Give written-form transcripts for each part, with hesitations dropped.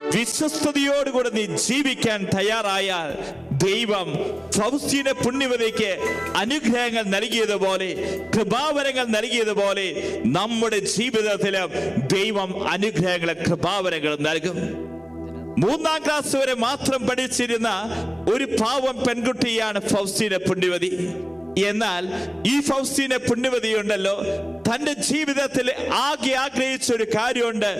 വിശ്വസ്തയോടുകൂടെ നീ ജീവിക്കാൻ തയ്യാറായാൽ ദൈവം ഫൗസ്റ്റീന പുണ്യവതിക്ക് അനുഗ്രഹങ്ങൾ നൽകിയതുപോലെ, കൃപാവരങ്ങൾ നൽകിയതുപോലെ നമ്മുടെ ജീവിതത്തിലും ദൈവം അനുഗ്രഹങ്ങളും കൃപാവരങ്ങളും നൽകും. 3ാം ക്ലാസ് വരെ മാത്രം പഠിച്ചിരുന്ന ഒരു പാവം പെൺകുട്ടിയാണ് ഫൗസ്റ്റീന പുണ്യവതി. എന്നാൽ ഈ ഫൗസ്റ്റീന പുണ്യവതിയുണ്ടല്ലോ, തന്റെ ജീവിതത്തിൽ ആകെ ആഗ്രഹിച്ച ഒരു കാര്യമുണ്ട്.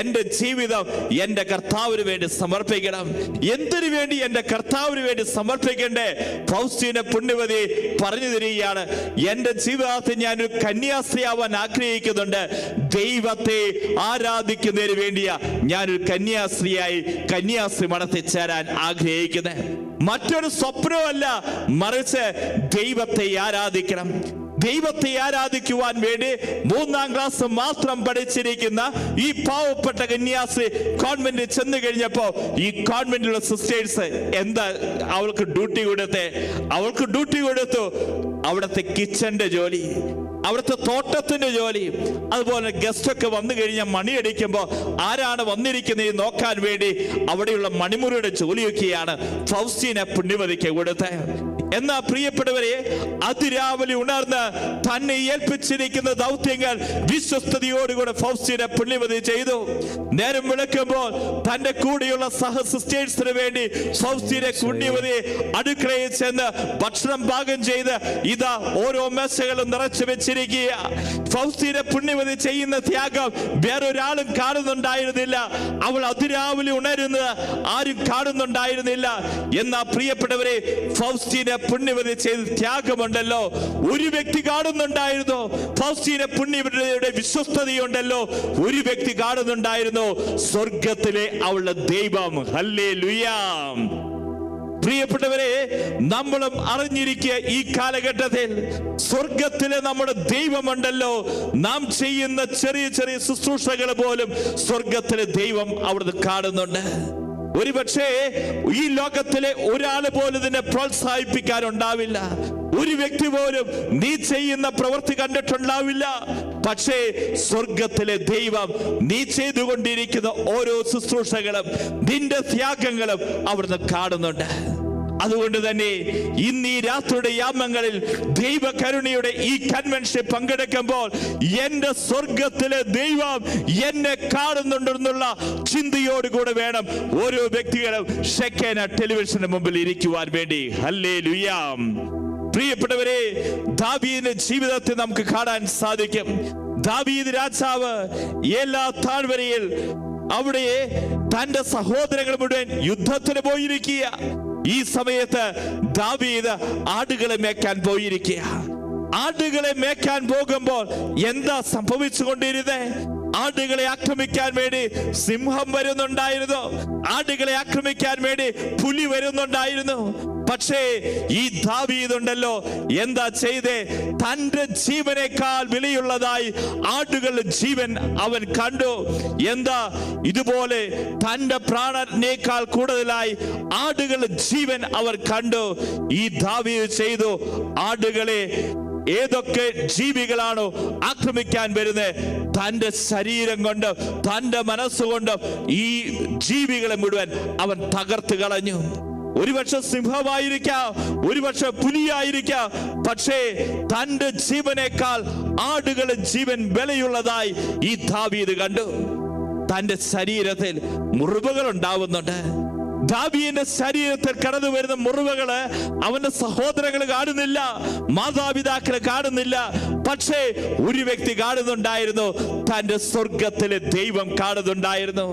എന്റെ ജീവിതം എന്റെ കർത്താവിന് വേണ്ടി സമർപ്പിക്കണം. എന്തിനു വേണ്ടി? എന്റെ കർത്താവിന് വേണ്ടി സമർപ്പിക്കണ്ടേ? ഫൗസ്റ്റീന പുണ്യവതി പറഞ്ഞു തരികയാണ്, എന്റെ ജീവിതത്തിൽ ഞാനൊരു കന്യാസ്ത്രീയാവാൻ ആഗ്രഹിക്കുന്നുണ്ട്. ദൈവത്തെ ആരാധിക്കുന്നതിന് വേണ്ടിയാ ഞാനൊരു കന്യാസ്ത്രീയായി കന്യാസ്ത്രീ മഠത്തിൽ ചേരാൻ ആഗ്രഹിക്കുന്നത്. മറ്റൊരു സ്വപ്നമല്ല, മറിച്ച് ദൈവത്തെ ആരാധിക്കണം. ദൈവത്തെ ആരാധിക്കുവാൻ വേണ്ടി 3ാം ക്ലാസ് മാത്രം പഠിച്ചിരിക്കുന്ന ഈ പാവപ്പെട്ട കന്യാസ്ത്രീ കോൺവെന്റിൽ ചെന്ന് കഴിഞ്ഞപ്പോ ഈ കോൺവെന്റിലുള്ള സിസ്റ്റേഴ്സ് എന്താ അവൾക്ക് ഡ്യൂട്ടി കൊടുത്തേ? അവൾക്ക് ഡ്യൂട്ടി കൊടുത്തു അവിടുത്തെ കിച്ചന്റെ ജോലി, അവിടുത്തെ തോട്ടത്തിന്റെ ജോലി, അതുപോലെ ഗസ്റ്റ് ഒക്കെ വന്നു കഴിഞ്ഞാൽ മണിയടിക്കുമ്പോൾ ആരാണ് വന്നിരിക്കുന്നത് നോക്കാൻ വേണ്ടി അവിടെയുള്ള മണിമുറിയുടെ ജോലിയൊക്കെയാണ് ഫൗസ്റ്റീന പുണ്യവതിക്ക് കൊടുത്തത്. എന്നാ പ്രിയപ്പെട്ടവരെ, അതിരാവിലെ ഉണർന്ന് തന്നെ ഏൽപ്പിച്ചിരിക്കുന്ന ദൗത്യങ്ങൾ വിശ്വസ്തയോടുകൂടെ ഫൗസ്റ്റീന പുണ്യവതി ചെയ്തു. നേരം വിളക്കുമ്പോൾ തന്റെ കൂടെയുള്ള സഹ സിസ്റ്റേഴ്സിന് വേണ്ടി ഫൗസ്റ്റീന പുണ്യവതി അടുക്കളയിൽ ചെന്ന് ഭക്ഷണം പാകം ചെയ്ത് ഇതാ ഓരോ മേശകളും നിറച്ചു വെച്ചിരിക്കുക. ഫൗസ്റ്റീന പുണ്യവതി ചെയ്യുന്ന ത്യാഗം വേറൊരാളും കാണുന്നുണ്ടായിരുന്നില്ല. അവൾ അതിരാവിലെ ഉണരുന്നത് ആരും കാണുന്നുണ്ടായിരുന്നില്ല. എന്നാ പ്രിയപ്പെട്ടവരെ, ഫൗസ്റ്റീന പുണ്യവതി ചെയ്ത ത്യാഗമുണ്ടല്ലോ ഒരു വ്യക്തി കാണുന്നുണ്ടായിരുന്നു. ഫൗസ്റ്റീന പുണ്യവതിയുടെ വിശ്വസ്തതയുണ്ടല്ലോ ഒരു വ്യക്തി കാണുന്നുണ്ടായിരുന്നു. സ്വർഗത്തിലെ അവളുടെ ദൈവം. ഹല്ലേലൂയ. പ്രിയപ്പെട്ടവരെ, നമ്മളും അറിഞ്ഞിരിക്കുക, ഈ കാലഘട്ടത്തിൽ സ്വർഗത്തിലെ നമ്മുടെ ദൈവമുണ്ടല്ലോ. നാം ചെയ്യുന്ന ചെറിയ ചെറിയ ശുശ്രൂഷകൾ പോലും സ്വർഗത്തിലെ ദൈവം അവിടുന്ന് കാണുന്നുണ്ട്. ഒരു പക്ഷേ ഈ ലോകത്തിലെ ഒരാള് പോലും ഇതിനെ പ്രോത്സാഹിപ്പിക്കാനുണ്ടാവില്ല. ഒരു വ്യക്തി പോലും നീ ചെയ്യുന്ന പ്രവൃത്തി കണ്ടിട്ടുണ്ടാവില്ല. പക്ഷേ സ്വർഗത്തിലെ ദൈവം നീ ചെയ്തുകൊണ്ടിരിക്കുന്ന ഓരോ ശുശ്രൂഷകളും നിന്റെ ത്യാഗങ്ങളും അവിടുന്ന് കാണുന്നുണ്ട്. അതുകൊണ്ട് തന്നെ ഇന്ന് ഈ രാത്രിയുടെ യാമങ്ങളിൽ ദൈവകരുണയുടെ ഈ കൺവെൻഷൻ പങ്കെടുക്കുമ്പോൾ എന്റെ സ്വർഗത്തിലെ ദൈവം എന്നെ കാണുന്നുണ്ടെന്നുള്ള ചിന്തയോടുകൂടെ വേണം ഓരോ വ്യക്തികളും ഷെക്കേന ടെലിവിഷന് മുമ്പിൽ ഇരിക്കുവാൻ വേണ്ടി. ഹല്ലേലൂയ. പ്രിയപ്പെട്ടവരെ, ദാവീദിന്റെ ജീവിതത്തെ നമുക്ക് കാണാൻ സാധിക്കും. ദാവീദ് രാജാവ് എല്ലാ താഴ്വരയിൽ അവിടെ തന്റെ സഹോദരങ്ങൾ മുഴുവൻ യുദ്ധത്തിന് പോയിരിക്കുക. ഈ സമയത്ത് ദാവീദ് ആടുകളെ മേക്കാൻ പോയിരിക്കുക. ആടുകളെ മേക്കാൻ പോകുമ്പോൾ എന്താ സംഭവിച്ചുകൊണ്ടിരുന്നത്? ആടുകളെ ആക്രമിക്കാൻ വേണ്ടി സിംഹം വരുന്നുണ്ടായിരുന്നു. ആടുകളെ ആക്രമിക്കാൻ വേണ്ടി പുലി വരുന്നുണ്ടായിരുന്നു. പക്ഷേ ഈ ദാവീദുണ്ടല്ലോ എന്താ ചെയ്തേ? തന്റെ ജീവനേക്കാൾ വിലയുള്ളതായി ആടുകളുടെ ജീവൻ അവൻ കണ്ടു. എന്താ? ഇതുപോലെ തന്റെ പ്രാണനേക്കാൾ കൂടുതലായി ആടുകളുടെ ജീവൻ അവർ കണ്ടു. ഈ ദാവീദ് ചെയ്തു, ആടുകളെ ഏതൊക്കെ ജീവികളാണോ ആക്രമിക്കാൻ വരുന്നത്, തന്റെ ശരീരം കൊണ്ട് തന്റെ മനസ്സുകൊണ്ട് ഈ ജീവികളെ മുഴുവൻ അവൻ തകർത്ത് കളഞ്ഞു. ഒരുപക്ഷെ സിംഹമായിരിക്കാം, ഒരുപക്ഷെ പുലിയായിരിക്കാം, പക്ഷേ തന്റെ ജീവനേക്കാൾ ആടുകളുടെ ജീവൻ വിലയുള്ളതായി ഈ ദാവീദ് കണ്ടു. തന്റെ ശരീരത്തിൽ മുറിവുകൾ ഉണ്ടാവുന്നുണ്ട്. ദാവീദിന്റെ ശരീരത്തിൽ കടന്നു വരുന്ന മുറിവുകള് അവന്റെ സഹോദരങ്ങൾ കാണുന്നില്ല, മാതാപിതാക്കളെ കാണുന്നില്ല. പക്ഷേ ഒരു വ്യക്തി കാണുന്നുണ്ടായിരുന്നു, തന്റെ സ്വർഗത്തിലെ ദൈവം കാണുന്നുണ്ടായിരുന്നു.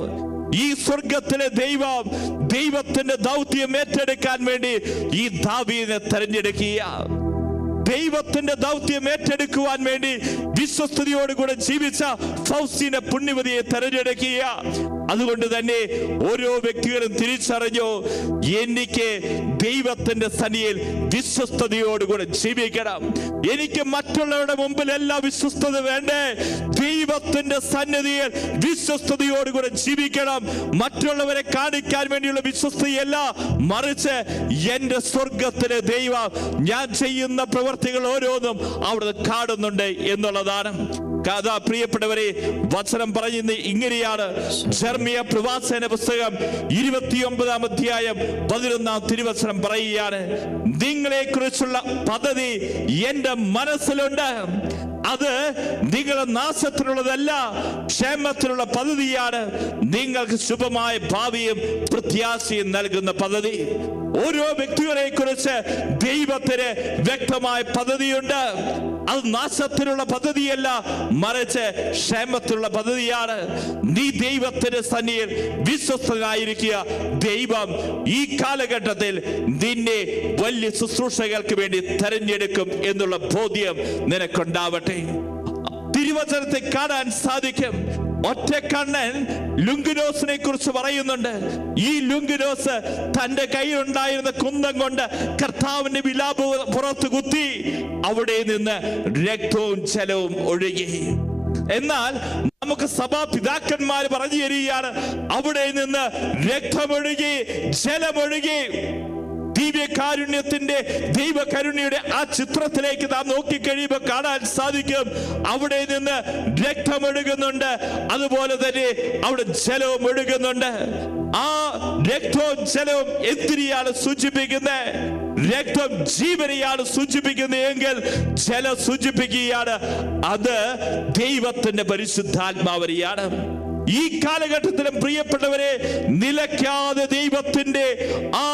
ഈ സ്വർഗത്തിലെ ദൈവം ദൈവത്തിന്റെ ദൗത്യം ഏറ്റെടുക്കാൻ വേണ്ടി ഈ ദാവീദിനെ തെരഞ്ഞെടുക്കുക. ദൈവത്തിന്റെ ദൗത്യം ഏറ്റെടുക്കുവാൻ വേണ്ടി വിശ്വസ്തയോടുകൂടെ ജീവിച്ച ഫൗസ്റ്റീന പുണ്യവതിയെ തെരഞ്ഞെടുക്കുക. അതുകൊണ്ട് തന്നെ ഓരോ വ്യക്തികളും തിരിച്ചറിഞ്ഞു, എനിക്ക് ദൈവത്തിന്റെ സന്നിധിയിൽ വിശ്വസ്തയോടുകൂടെ ജീവിക്കണം. എനിക്ക് മറ്റുള്ളവരുടെ മുമ്പിലല്ല വിശ്വസ്തത വേണ്ടേ, ദൈവത്തിന്റെ സന്നിധിയിൽ വിശ്വസ്തയോടുകൂടെ ജീവിക്കണം. മറ്റുള്ളവരെ കാണിക്കാൻ വേണ്ടിയുള്ള വിശ്വസ്തയല്ല, മറിച്ച് എന്റെ സ്വർഗത്തിലെ ദൈവം ഞാൻ ചെയ്യുന്ന പ്രവർത്തികൾ ഓരോന്നും അവിടെ കാണുന്നുണ്ട് എന്നുള്ളതാണ്. പ്രിയപ്പെട്ടവരെ, വചനം പറയുന്നത് ഇങ്ങനെയാണ്. ജെറമ്യാ പ്രവാചകന്റെ പുസ്തകം 29-ാം അധ്യായം 11-ാം തിരുവചനം പറയുകയാണ്, നിങ്ങളെ കുറിച്ചുള്ള പദ്ധതി എന്റെ മനസ്സിലുണ്ട്, അത് നിങ്ങളുടെ നാശത്തിനുള്ളതല്ല, ക്ഷേമത്തിനുള്ള പദ്ധതിയാണ്, നിങ്ങൾക്ക് ശുഭമായ ഭാവിയും പ്രത്യാശയും നൽകുന്ന പദ്ധതി. ഓരോ വ്യക്തികളെ കുറിച്ച് ദൈവത്തിന് വ്യക്തമായ പദ്ധതിയുണ്ട്. അത് നാശത്തിനുള്ള പദ്ധതിയല്ല, മറിച്ച് ക്ഷേമത്തിലുള്ള പദ്ധതിയാണ്. നീ ദൈവത്തിന്റെ സന്നിധിയിൽ വിശ്വസ്തനായിരിക്കുക. ദൈവം ഈ കാലഘട്ടത്തിൽ നിന്നെ വലിയ ശുശ്രൂഷകൾക്ക് വേണ്ടി തെരഞ്ഞെടുക്കും എന്നുള്ള ബോധ്യം നിനക്കുണ്ടാവട്ടെ. തിരുവചനത്തെ കാണാൻ സാധിക്കും. ഒറ്റക്കണ്ണൻ ലുങ്കിനോസിനെ കുറിച്ച് പറയുന്നുണ്ട്. ഈ ലുങ്കിനോസ് തന്റെ കയ്യിലുണ്ടായിരുന്ന കുന്തം കൊണ്ട് കർത്താവിന്റെ വിലാപ് പുറത്ത് കുത്തി, അവിടെ നിന്ന് രക്തവും ജലവും ഒഴുകി. എന്നാൽ നമുക്ക് സഭാപിതാക്കന്മാർ പറഞ്ഞു തരികയാണ്, അവിടെ നിന്ന് രക്തമൊഴുകി, ജലമൊഴുകി. ദിവ്യകാരുണ്യത്തിന്റെ ദൈവകരുണ്യയുടെ ആ ചിത്രത്തിലേക്ക് നാം നോക്കിക്കഴിയുമ്പോൾ കാണാൻ സാധിക്കും, അവിടെ നിന്ന് രക്തമൊഴുകുന്നുണ്ട്, അതുപോലെ തന്നെ അവിടെ ജലവും ഒഴുകുന്നുണ്ട്. ആ രക്തവും ജലവും എന്തിനെയാണ് സൂചിപ്പിക്കുന്നത്? രക്തം ജീവനെയാണ് സൂചിപ്പിക്കുന്നത് എങ്കിൽ ജലം സൂചിപ്പിക്കുകയാണ് അത് ദൈവത്തിന്റെ പരിശുദ്ധാത്മാവിനെയാണ്. ഈ കാലഘട്ടത്തിലും പ്രിയപ്പെട്ടവരെ, നിലയ്ക്കാതെ ദൈവത്തിന്റെ ആ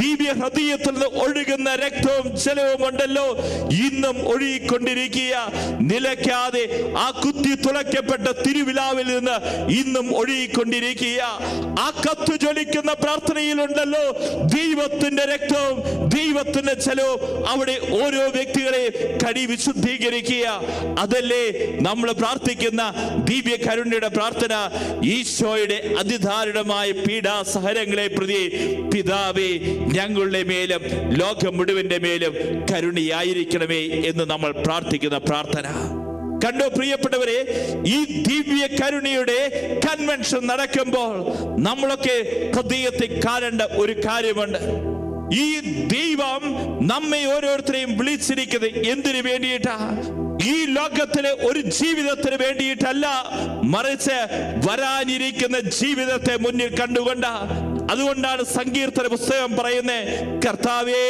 ദിവ്യ ഹൃദയത്തിൽ നിന്ന് ഒഴുകുന്ന രക്തവും ജലവും ഉണ്ടല്ലോ, ഇന്നും ഒഴുകിക്കൊണ്ടിരിക്കുക. നിലയ്ക്കാതെ ആ കുത്തി തുളയ്ക്കപ്പെട്ട തിരുവിലാവിൽ നിന്ന് ഇന്നും ഒഴുകിക്കൊണ്ടിരിക്കുക. ആ കത്തു ജ്വലിക്കുന്ന പ്രാർത്ഥനയിലുണ്ടല്ലോ ദൈവത്തിന്റെ രക്തവും ദൈവത്തിന്റെ ജലവും. അവിടെ ഓരോ വ്യക്തികളെ കടി വിശുദ്ധീകരിക്കുക. അതല്ലേ നമ്മൾ പ്രാർത്ഥിക്കുന്ന ദിവ്യ കരുണയുടെ പ്രാർത്ഥന. ഈശോയുടെ അതിദാരുണമായ പീഡാസഹനങ്ങളെ പ്രതി പിതാവേ, ഞങ്ങളുടെ മേലും ലോകം മുഴുവന്റെ മേലും കരുണയായിരിക്കണമേ എന്ന് നമ്മൾ പ്രാർത്ഥിക്കുന്ന പ്രാർത്ഥന. കണ്ടോ പ്രിയപ്പെട്ടവരെ, ഈ ദിവ്യ കരുണയുടെ കൺവെൻഷൻ നടക്കുമ്പോൾ നമ്മളൊക്കെ ഹൃദയത്തിൽ കാണേണ്ട ഒരു കാര്യമുണ്ട്. ഈ ദൈവം നമ്മെ ഓരോരുത്തരെയും വിളിച്ചിരിക്കുന്നത് എന്തിനു വേണ്ടിയിട്ടാ? ഈ ലോകത്തിലെ ഒരു ജീവിതത്തിന് വേണ്ടിയിട്ടല്ല, മറിച്ച് വരാനിരിക്കുന്ന ജീവിതത്തെ മുന്നിൽ കണ്ടുകൊണ്ട. അതുകൊണ്ടാണ് സങ്കീർത്തന പുസ്തകം പറയുന്നത്, കർത്താവേ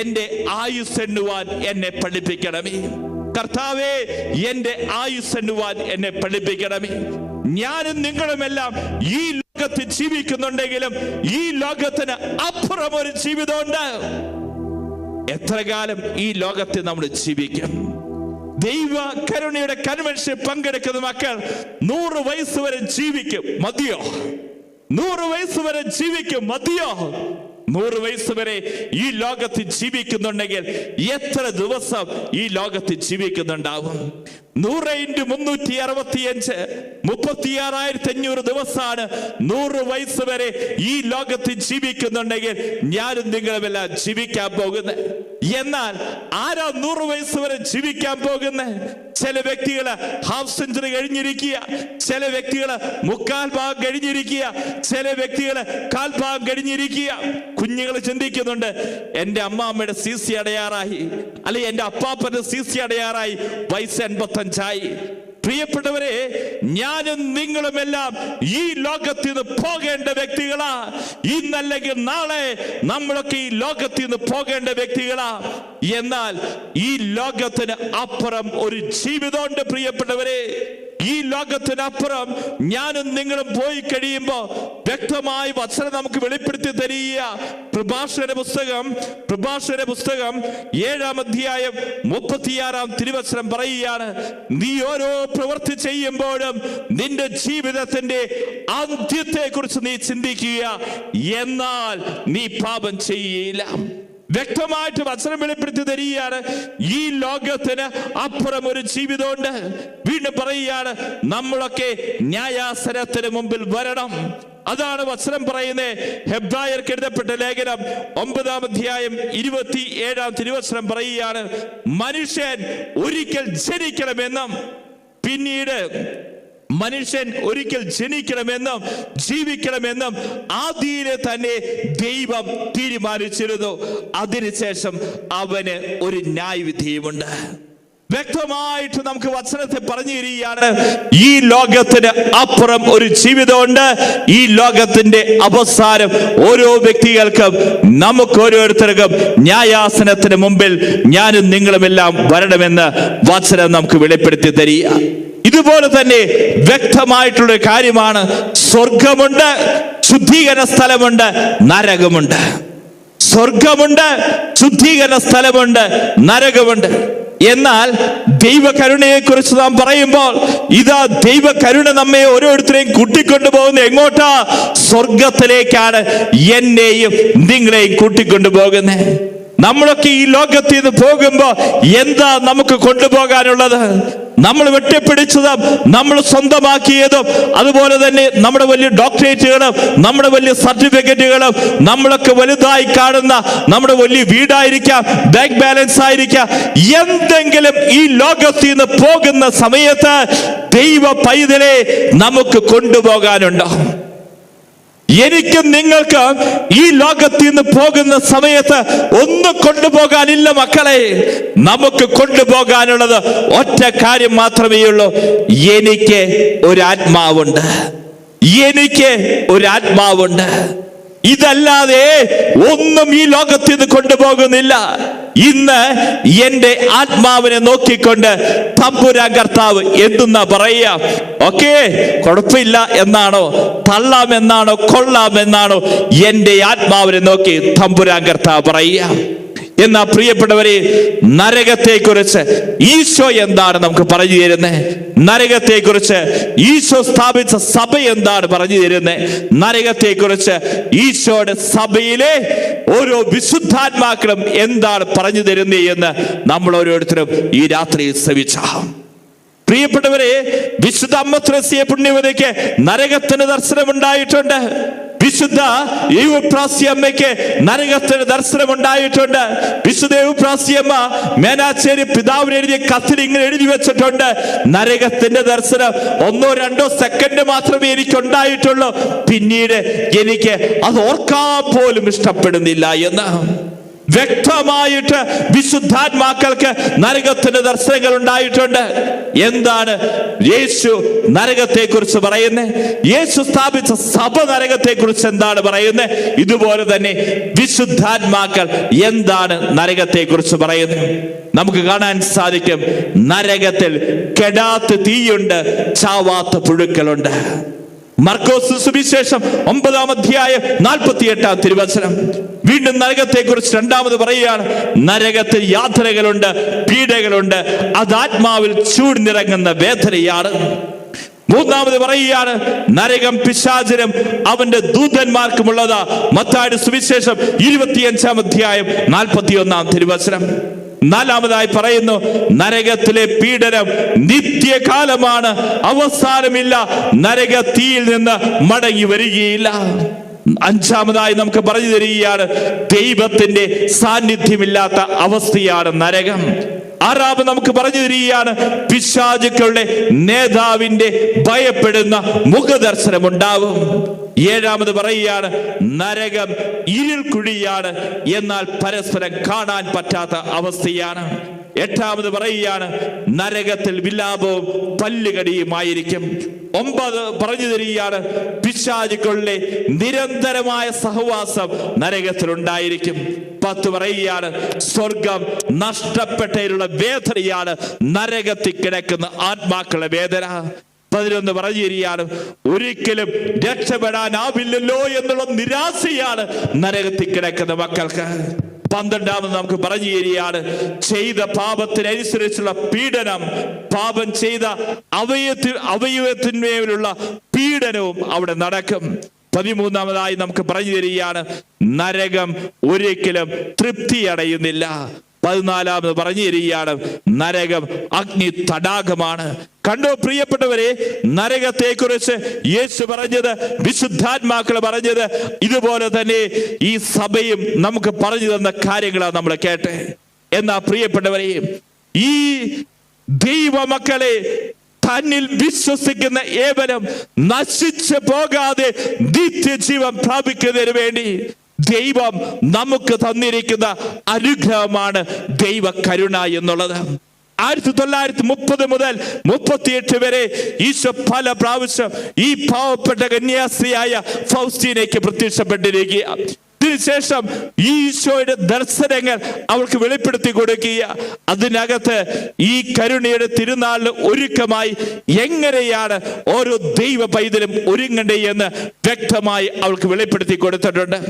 എന്റെ ആയുസ് എണ്ണുവാൻ എന്നെ പഠിപ്പിക്കണമേ. കർത്താവേ എന്റെ ആയുസ് എണ്ണുവാൻ എന്നെ പഠിപ്പിക്കണമേ. ഞാനും നിങ്ങളുമെല്ലാം ഈ ലോകത്തിൽ ജീവിക്കുന്നുണ്ടെങ്കിലും ഈ ലോകത്തിന് അപ്പുറം ഒരു ജീവിതമുണ്ട്. എത്ര കാലം ഈ ലോകത്തിൽ നമ്മൾ ജീവിക്കും? ദൈവ കരുണയുടെ കൺവെൻഷൻ പങ്കെടുക്കുന്ന മക്കൾ 100 വയസ്സ് വരെ ജീവിക്കും, മതിയോ? 100 വയസ്സ് വരെ ജീവിക്കും, മതിയോ? 100 വയസ്സ് വരെ ഈ ലോകത്തിൽ ജീവിക്കുന്നുണ്ടെങ്കിൽ എത്ര ദിവസം ഈ ലോകത്തിൽ ജീവിക്കുന്നുണ്ടാവും? 100 × 365 36,500 ദിവസമാണ് 100 വയസ്സ് വരെ ഈ ലോകത്തിൽ ജീവിക്കുന്നുണ്ടെങ്കിൽ ഞാനും നിങ്ങളുമെല്ലാം ജീവിക്കാൻ പോകുന്നത്. എന്നാൽ ആരാ 100 വയസ്സ് വരെ ജീവിക്കാൻ പോകുന്നത്? ചില വ്യക്തികള് ഹാഫ് സെഞ്ചുറി കഴിഞ്ഞിരിക്കുക, ചില വ്യക്തികള് 1/4 ഭാഗം കഴിഞ്ഞിരിക്കുക, ചില വ്യക്തികള് 1/4 ഭാഗം കഴിഞ്ഞിരിക്കുക. കുഞ്ഞുങ്ങൾ ചിന്തിക്കുന്നുണ്ട്, എന്റെ അമ്മാമ്മയുടെ CC അടയാറായി, അല്ലെ എന്റെ അപ്പാപ്പന്റെ CC അടയാറായി, വയസ്സ് 85ആയി. പ്രിയപ്പെട്ടവരെ, ഞാനും നിങ്ങളുമെല്ലാം ഈ ലോകത്തിൽ നിന്ന് പോകേണ്ട വ്യക്തികളാ. ഇന്നല്ലെങ്കിൽ നാളെ നമ്മളൊക്കെ ഈ ലോകത്തിൽ നിന്ന് പോകേണ്ട വ്യക്തികളാ. എന്നാൽ ഈ ലോകത്തിന് അപ്പുറം ഒരു ജീവിതമുണ്ട് പ്രിയപ്പെട്ടവരെ. ഈ ലോകത്തിനപ്പുറം ഞാനും നിങ്ങളും പോയി കഴിയുമ്പോ വ്യക്തമായി വചനം നമുക്ക് വെളിപ്പെടുത്തി തരിക. പ്രഭാഷകന്റെ പുസ്തകം 7-ാം അധ്യായം 36-ാം തിരുവചനം പറയുകയാണ്, നീ ഓരോ പ്രവൃത്തി ചെയ്യുമ്പോഴും നിന്റെ ജീവിതത്തിന്റെ അന്ത്യത്തെ കുറിച്ച് നീ ചിന്തിക്കുക, എന്നാൽ നീ പാപം ചെയ്യില്ല. വ്യക്തമായിട്ട് വചനം വെളിപ്പെടുത്തി തരികയാണ്, ഈ ലോകത്തിന് അപ്പുറം ഒരു ജീവിതമുണ്ട്. വീണ്ടും പറയുകയാണ്, നമ്മളൊക്കെ ന്യായാസനത്തിന് മുമ്പിൽ വരണം. അതാണ് വചനം പറയുന്നത്. ഹെബ്രായർക്ക് എഴുതപ്പെട്ട ലേഖനം 9-ാം അധ്യായം 27-ാം തിരുവചനം പറയുകയാണ്, മനുഷ്യൻ ഒരിക്കൽ ജനിക്കണമെന്നും പിന്നീട് മനുഷ്യൻ ഒരിക്കൽ ജനിക്കണമെന്നും ജീവിക്കണമെന്നും ആദിയിലെ തന്നെ ദൈവം തീരുമാനിച്ചിരുന്നു. അതിനുശേഷം അവന് ഒരു ന്യായവിധിയുമുണ്ട്. വ്യക്തമായിട്ട് നമുക്ക് വചനത്തെ പറഞ്ഞു തരികയാണ്, ഈ ലോകത്തിന് അപ്പുറം ഒരു ജീവിതമുണ്ട്. ഈ ലോകത്തിന്റെ അവസാനം ഓരോ വ്യക്തികൾക്കും, നമുക്ക് ഓരോരുത്തർക്കും ന്യായാസനത്തിന് മുമ്പിൽ ഞാനും നിങ്ങളുമെല്ലാം വരണമെന്ന് വചനം നമുക്ക് വെളിപ്പെടുത്തി തരിക. ഇതുപോലെ തന്നെ വ്യക്തമായിട്ടുള്ള കാര്യമാണ്, സ്വർഗമുണ്ട്, ശുദ്ധീകരണ സ്ഥലമുണ്ട്, നരകമുണ്ട്. സ്വർഗമുണ്ട്, ശുദ്ധീകരണ സ്ഥലമുണ്ട്, നരകമുണ്ട്. എന്നാൽ ദൈവകരുണയെ കുറിച്ച് നാം പറയുമ്പോൾ, ഇതാ ദൈവകരുണ നമ്മെ ഓരോരുത്തരെയും കൂട്ടിക്കൊണ്ടുപോകുന്ന എങ്ങോട്ടാ? സ്വർഗത്തിലേക്കാണ് എന്നെയും നിങ്ങളെയും കൂട്ടിക്കൊണ്ടുപോകുന്നത്. നമ്മളൊക്കെ ഈ ലോകത്തിൽ നിന്ന് പോകുമ്പോ എന്താ നമുക്ക് കൊണ്ടുപോകാനുള്ളത്? നമ്മൾ വെട്ടിപ്പിടിച്ചതും നമ്മൾ സ്വന്തമാക്കിയതും, അതുപോലെ തന്നെ നമ്മുടെ വലിയ ഡോക്ടറേറ്റുകളും നമ്മുടെ വലിയ സർട്ടിഫിക്കറ്റുകളും, നമ്മളൊക്കെ വലുതായി കാണുന്ന നമ്മുടെ വലിയ വീടായിരിക്കാം, ബാങ്ക് ബാലൻസ് ആയിരിക്കാം, എന്തെങ്കിലും ഈ ലോകത്തിൽ നിന്ന് പോകുന്ന സമയത്ത് ദൈവ പൈതലെ നമുക്ക് കൊണ്ടുപോകാനുണ്ടോ? എനിക്കും നിങ്ങൾക്ക് ഈ ലോകത്തിൽ നിന്ന് പോകുന്ന സമയത്ത് ഒന്നും കൊണ്ടുപോകാനില്ല മക്കളെ. നമുക്ക് കൊണ്ടുപോകാനുള്ളത് ഒറ്റ കാര്യം മാത്രമേ ഉള്ളൂ. എനിക്ക് ഒരാത്മാവുണ്ട്, എനിക്ക് ഒരാത്മാവുണ്ട്. ഇതല്ലാതെ ഒന്നും ഈ ലോകത്തിൽ നിന്ന് കൊണ്ടുപോകുന്നില്ല. ഇന്ന് എന്റെ ആത്മാവിനെ നോക്കിക്കൊണ്ട് തമ്പുരാൻ കർത്താവ് എന്തെന്നാ പറയുക? ഓക്കെ, കുഴപ്പമില്ല എന്നാണോ? തള്ളാമെന്നാണോ? കൊള്ളാമെന്നാണോ? എന്റെ ആത്മാവിനെ നോക്കി തമ്പുരാൻ കർത്താവ് പറയുക. എന്നാ പ്രിയപ്പെട്ടവരെ, നരകത്തെ കുറിച്ച് ഈശോ എന്താണ് നമുക്ക് പറഞ്ഞു തരുന്നത്? നരകത്തെ കുറിച്ച് ഈശോ സ്ഥാപിച്ച സഭ എന്താണ് പറഞ്ഞു തരുന്നത്? നരകത്തെ കുറിച്ച് ഈശോയുടെ സഭയിലെ ഓരോ വിശുദ്ധാത്മാക്കളും എന്താണ് പറഞ്ഞു തരുന്നത് എന്ന് നമ്മൾ ഓരോരുത്തരും ഈ രാത്രി ശ്രവിച്ചാം. പ്രിയപ്പെട്ടവരെ, വിശുദ്ധ അമ്മ ത്രേസ്യ പുണ്യവതിക്ക് നരകത്തിന് ദർശനമുണ്ടായിട്ടുണ്ട്. വിശുദ്ധ യൂപ്രാസ്യമ്മയ്ക്ക് നരകത്തിന് ദർശനമുണ്ടായിട്ടുണ്ട്. വിശുദ്ധ യൂപ്രാസ്യമ്മ മേനാച്ചേരി പിതാവിന് എഴുതിയ കത്തിൽ ഇങ്ങനെ എഴുതി വെച്ചിട്ടുണ്ട്, നരകത്തിന്റെ ദർശനം 1-2 സെക്കൻഡ് മാത്രമേ എനിക്കുണ്ടായിട്ടുള്ളൂ, പിന്നീട് എനിക്ക് അത് ഓർക്കാൻ പോലും ഇഷ്ടപ്പെടുന്നില്ല എന്ന്. വ്യക്തമായിട്ട് വിശുദ്ധാത്മാക്കൾക്ക് നരകത്തിന്റെ ദർശനങ്ങൾ ഉണ്ടായിട്ടുണ്ട്. എന്താണ് യേശു നരകത്തെ കുറിച്ച് പറയുന്നത്? യേശു സ്ഥാപിച്ച സഭ നരകത്തെ കുറിച്ച് എന്താണ് പറയുന്നത്? ഇതുപോലെ തന്നെ വിശുദ്ധാത്മാക്കൾ എന്താണ് നരകത്തെ കുറിച്ച് പറയുന്നത്? നമുക്ക് കാണാൻ സാധിക്കും, നരകത്തിൽ കെടാത്ത തീയുണ്ട്, ചാവാത്ത പുഴുക്കളുണ്ട്. മർക്കോസ് സുവിശേഷം 9-ാം അധ്യായം 48-ാം തിരുവചനം വീണ്ടും നരകത്തെ കുറിച്ച് രണ്ടാമത് പറയുകയാണ്, നരകത്തിൽ യാതനകളുണ്ട്, പീഡകളുണ്ട്, അത് ആത്മാവിൽ ചൂഴ്ന്നിറങ്ങുന്ന വേദനയാണ്. മൂന്നാമത് പറയുകയാണ്, നരകം പിശാചിനും അവന്റെ ദൂതന്മാർക്കുമുള്ളതാ. മത്തായിയുടെ സുവിശേഷം 25-ാം അധ്യായം 41-ാം തിരുവചനം. നാലാമതായി പറയുന്നു, നരകത്തിലെ പീഡനം നിത്യകാലമാണ്, അവസാനമില്ല, നരക തീയിൽ നിന്ന് മടങ്ങി വരികയില്ല. അഞ്ചാമതായി നമുക്ക് പറഞ്ഞു തരികയാണ്, ദൈവത്തിന്റെ സാന്നിധ്യമില്ലാത്ത അവസ്ഥയാണ് നരകം. ആറാമത് നമുക്ക് പറഞ്ഞു തരികയാണ്, പിശാചുക്കളുടെ നേതാവിന്റെ ഭയപ്പെടുന്ന മുഖദർശനം ഉണ്ടാവും. ഏഴാമത് പറയുകയാണ്, നരകം ഇരുൾ കുഴിയാണ്, എന്നാൽ പരസ്പരം കാണാൻ പറ്റാത്ത അവസ്ഥയാണ്. എട്ടാമത് പറയുകയാണ്, നരകത്തിൽ വിലാപവും പല്ലുകടിയുമായിരിക്കും. 9 പറഞ്ഞു തരികയാണ്, പിശാചുക്കളുടെ നിരന്തരമായ സഹവാസം നരകത്തിൽ ഉണ്ടായിരിക്കും. 10 പറയുകയാണ്, സ്വർഗം നഷ്ടപ്പെട്ടതിലുള്ള വേദനയാണ് നരകത്തിൽ കിടക്കുന്ന ആത്മാക്കളുടെ വേദന. 11 പറഞ്ഞു തരികയാണ്, ഒരിക്കലും രക്ഷപ്പെടാനാവില്ലല്ലോ എന്നുള്ള നിരാശയാണ് നരകത്തിൽ കിടക്കുന്ന മക്കൾക്ക്. 12 നമുക്ക് പറഞ്ഞു തരികയാണ്, ചെയ്ത പാപത്തിനനുസരിച്ചുള്ള പീഡനം, പാപം ചെയ്ത അവയവത്തിന്മേലുള്ള പീഡനവും അവിടെ നടക്കും. 13-ാമതായി നമുക്ക് പറഞ്ഞു തരികയാണ്, നരകം ഒരിക്കലും തൃപ്തി അടയുന്നില്ല. 14-ാമത് പറഞ്ഞു തരികയാണ്, നരകം അഗ്നി തടാകമാണ്. കണ്ടോ പ്രിയപ്പെട്ടവരെ, നരകത്തെ കുറിച്ച് യേശു പറഞ്ഞത്, വിശുദ്ധാത്മാക്കൾ പറഞ്ഞത്, ഇതുപോലെ തന്നെ ഈ സഭയും നമുക്ക് പറഞ്ഞു തന്ന കാര്യങ്ങളാണ് നമ്മൾ കേട്ടെ. എന്നാ പ്രിയപ്പെട്ടവരെ, ഈ ദൈവമക്കളെ തന്നിൽ വിശ്വസിക്കുന്ന ഏവരും നശിച്ചു പോകാതെ നിത്യജീവൻ പ്രാപിക്കുന്നതിന് വേണ്ടി ദൈവം നമുക്ക് തന്നിരിക്കുന്ന അനുഗ്രഹമാണ് ദൈവ കരുണ എന്നുള്ളത്. 1930 മുതൽ 38 വരെ ഈശോ പല പ്രാവശ്യം ഈ പാവപ്പെട്ട കന്യാസ്ത്രീയായ ഫൗസ്റ്റീനയ്ക്ക് പ്രത്യക്ഷപ്പെട്ടിരിക്കുക. ഇതിനുശേഷം ഈശോയുടെ ദർശനങ്ങൾ അവൾക്ക് വെളിപ്പെടുത്തി കൊടുക്കുക. അതിനകത്ത് ഈ കരുണയുടെ തിരുനാളിന് ഒരുക്കമായി എങ്ങനെയാണ് ഓരോ ദൈവ പൈതലും ഒരുങ്ങണ്ടേ എന്ന് വ്യക്തമായി അവൾക്ക് വെളിപ്പെടുത്തി കൊടുത്തിട്ടുണ്ട്.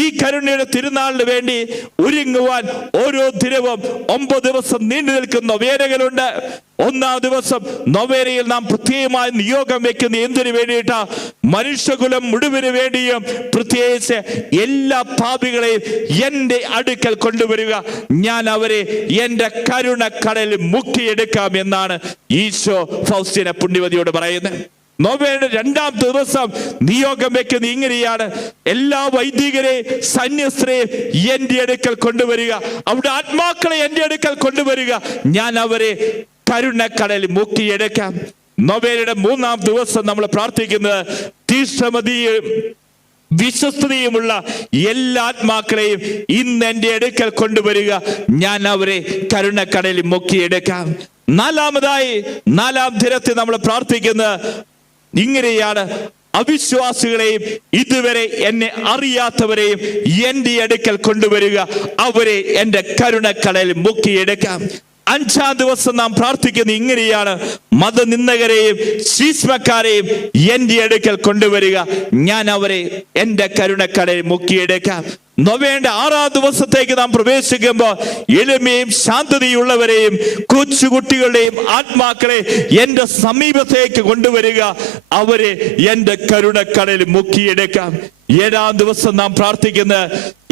ഈ കരുണയുടെ തിരുനാളിന് വേണ്ടി ഒരുങ്ങുവാൻ ഓരോ ദിനവും 9 ദിവസം നീണ്ടു നിൽക്കുന്ന നൊവേനകളുണ്ട്. 1-ാം ദിവസം നൊവേനയിൽ നാം പ്രത്യേകമായി നിയോഗം വെക്കുന്ന എന്തിനു വേണ്ടിയിട്ടാ? മനുഷ്യകുലം മുഴുവന് വേണ്ടിയും, പ്രത്യേകിച്ച് എല്ലാ പാപികളെയും എന്റെ അടുക്കൽ കൊണ്ടുവരിക, ഞാൻ അവരെ എന്റെ കരുണ കടലിൽ മുക്കിയെടുക്കാം എന്നാണ് ഈശോ ഫൗസ്റ്റീന പുണ്യവതിയോട് പറയുന്നത്. നൊവേനയുടെ 2-ാം ദിവസം നിയോഗം വെക്കുന്ന ഇങ്ങനെയാണ്, എല്ലാ വൈദികരെയും സന്യസ്തരെയും എന്റെ അടുക്കൽ കൊണ്ടുവരിക, അവിടെ ആത്മാക്കളെ എന്റെ അടുക്കൽ കൊണ്ടുവരിക, ഞാൻ അവരെ കരുണക്കടലിൽ മുക്കിയെടുക്കാം. നൊവേനയുടെ 3-ാം ദിവസം നമ്മൾ പ്രാർത്ഥിക്കുന്നത്, തീഷ്ണമതിയും വിശ്വസ്തതയുമുള്ള എല്ലാ ആത്മാക്കളെയും ഇന്ന് എന്റെ അടുക്കൽ കൊണ്ടുവരിക, ഞാൻ അവരെ കരുണക്കടലിൽ മുക്കിയെടുക്കാം. 4-ാമതായി 4-ാം ദിനത്തിൽ നമ്മൾ പ്രാർത്ഥിക്കുന്നത് ഇങ്ങനെയാണ്, അവിശ്വാസികളെയും ഇതുവരെ എന്നെ അറിയാത്തവരെയും എന്റെ അടുക്കൽ കൊണ്ടുവരിക, അവരെ എന്റെ കരുണക്കടലിൽ മുക്കിയെടുക്കാം. 5-ാം ദിവസം നാം പ്രാർത്ഥിക്കുന്നത് ഇങ്ങനെയാണ്, മതനിന്ദകരെയും ശീശ്മക്കാരെയും എന്റെ അടുക്കൽ കൊണ്ടുവരിക, ഞാൻ അവരെ എന്റെ കരുണക്കടലിൽ മുക്കിയെടുക്കാം. നൊവേനയുടെ 6-ാം ദിവസത്തേക്ക് നാം പ്രവേശിക്കുമ്പോൾ എളിമയും ശാന്തതയുള്ളവരെയും കൊച്ചുകുട്ടികളുടെയും ആത്മാക്കളെ എന്റെ സമീപത്തേക്ക് കൊണ്ടുവരിക, അവരെ എന്റെ കരുണക്കടലിൽ മുക്കിയെടുക്കാം. 7-ാം ദിവസം നാം പ്രാർത്ഥിക്കുന്നത്,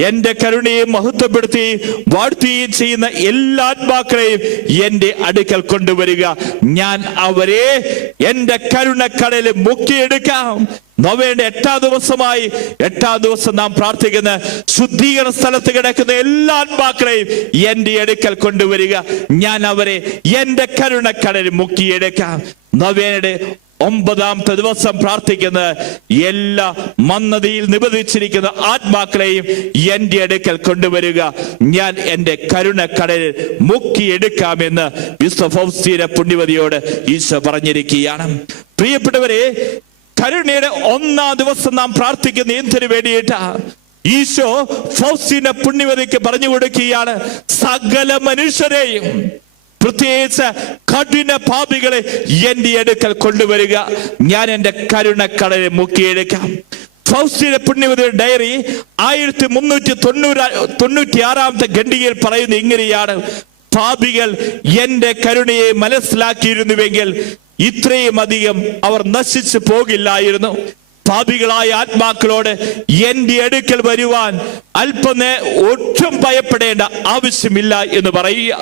എന്റെ കരുണയെ മഹത്വപ്പെടുത്തുകയും വാഴ്ത്തുകയും ചെയ്യുന്ന എല്ലാ ആത്മാക്കളെയും എന്റെ അടുക്കൽ കൊണ്ടുവരിക, ഞാൻ അവരെ എന്റെ കരുണക്കടലിൽ മുക്കിയെടുക്കാം. നൊവേനയുടെ 8-ാം ദിവസമായി 8-ാം ദിവസം നാം പ്രാർത്ഥിക്കുന്ന, ശുദ്ധീകരണ സ്ഥലത്ത് കിടക്കുന്ന എല്ലാ ആത്മാക്കളെയും എന്റെ അടുക്കൽ കൊണ്ടുവരിക, ഞാൻ അവരെ എന്റെ കരുണക്കടലിൽ മുക്കിയെടുക്കാം. നൊവേനയുടെ 9-ാമത്തെ ദിവസം പ്രാർത്ഥിക്കുന്നത്, എല്ലാ മന്ദതയിൽ നിബന്ധിച്ചിരിക്കുന്ന ആത്മാക്കളെയും എന്റെ അടുക്കൽ കൊണ്ടുവരിക, ഞാൻ എന്റെ കരുണക്കടലിൽ മുക്കിയെടുക്കാമെന്ന് വിശുദ്ധ ഫൗസ്റ്റീന പുണ്യവതിയോട് ഈശോ പറഞ്ഞിരിക്കുകയാണ്. പ്രിയപ്പെട്ടവരെ, കരുണയുടെ 1-ാം ദിവസം നാം പ്രാർത്ഥിക്കുന്ന എന്തിനു വേണ്ടിയിട്ടാ? ഈശോ ഫൗസ്റ്റീന പുണ്യവതിക്ക് പറഞ്ഞു കൊടുക്കുകയാണ്, സകല മനുഷ്യരെയും, പ്രത്യേകിച്ച് കഠിന പാപികളെ എന്റെ അടുക്കൽ കൊണ്ടുവരിക, ഞാൻ എന്റെ കരുണക്കടലിൽ മുക്കിയെടുക്കാം. ഫൗസ്റ്റീന പുണ്യവതിയുടെ ഡയറി 1396-ാമത്തെ ഖണ്ഡികയിൽ പറയുന്ന ഇങ്ങനെയാണ്, പാപികൾ എന്റെ കരുണയെ മനസ്സിലാക്കിയിരുന്നുവെങ്കിൽ ഇത്രയും അധികം അവർ നശിച്ചു പോകില്ലായിരുന്നു. പാപികളായ ആത്മാക്കളോട് എന്റെ അടുക്കൽ വരുവാൻ ഒട്ടും ഭയപ്പെടേണ്ട ആവശ്യമില്ല എന്ന് പറയുക.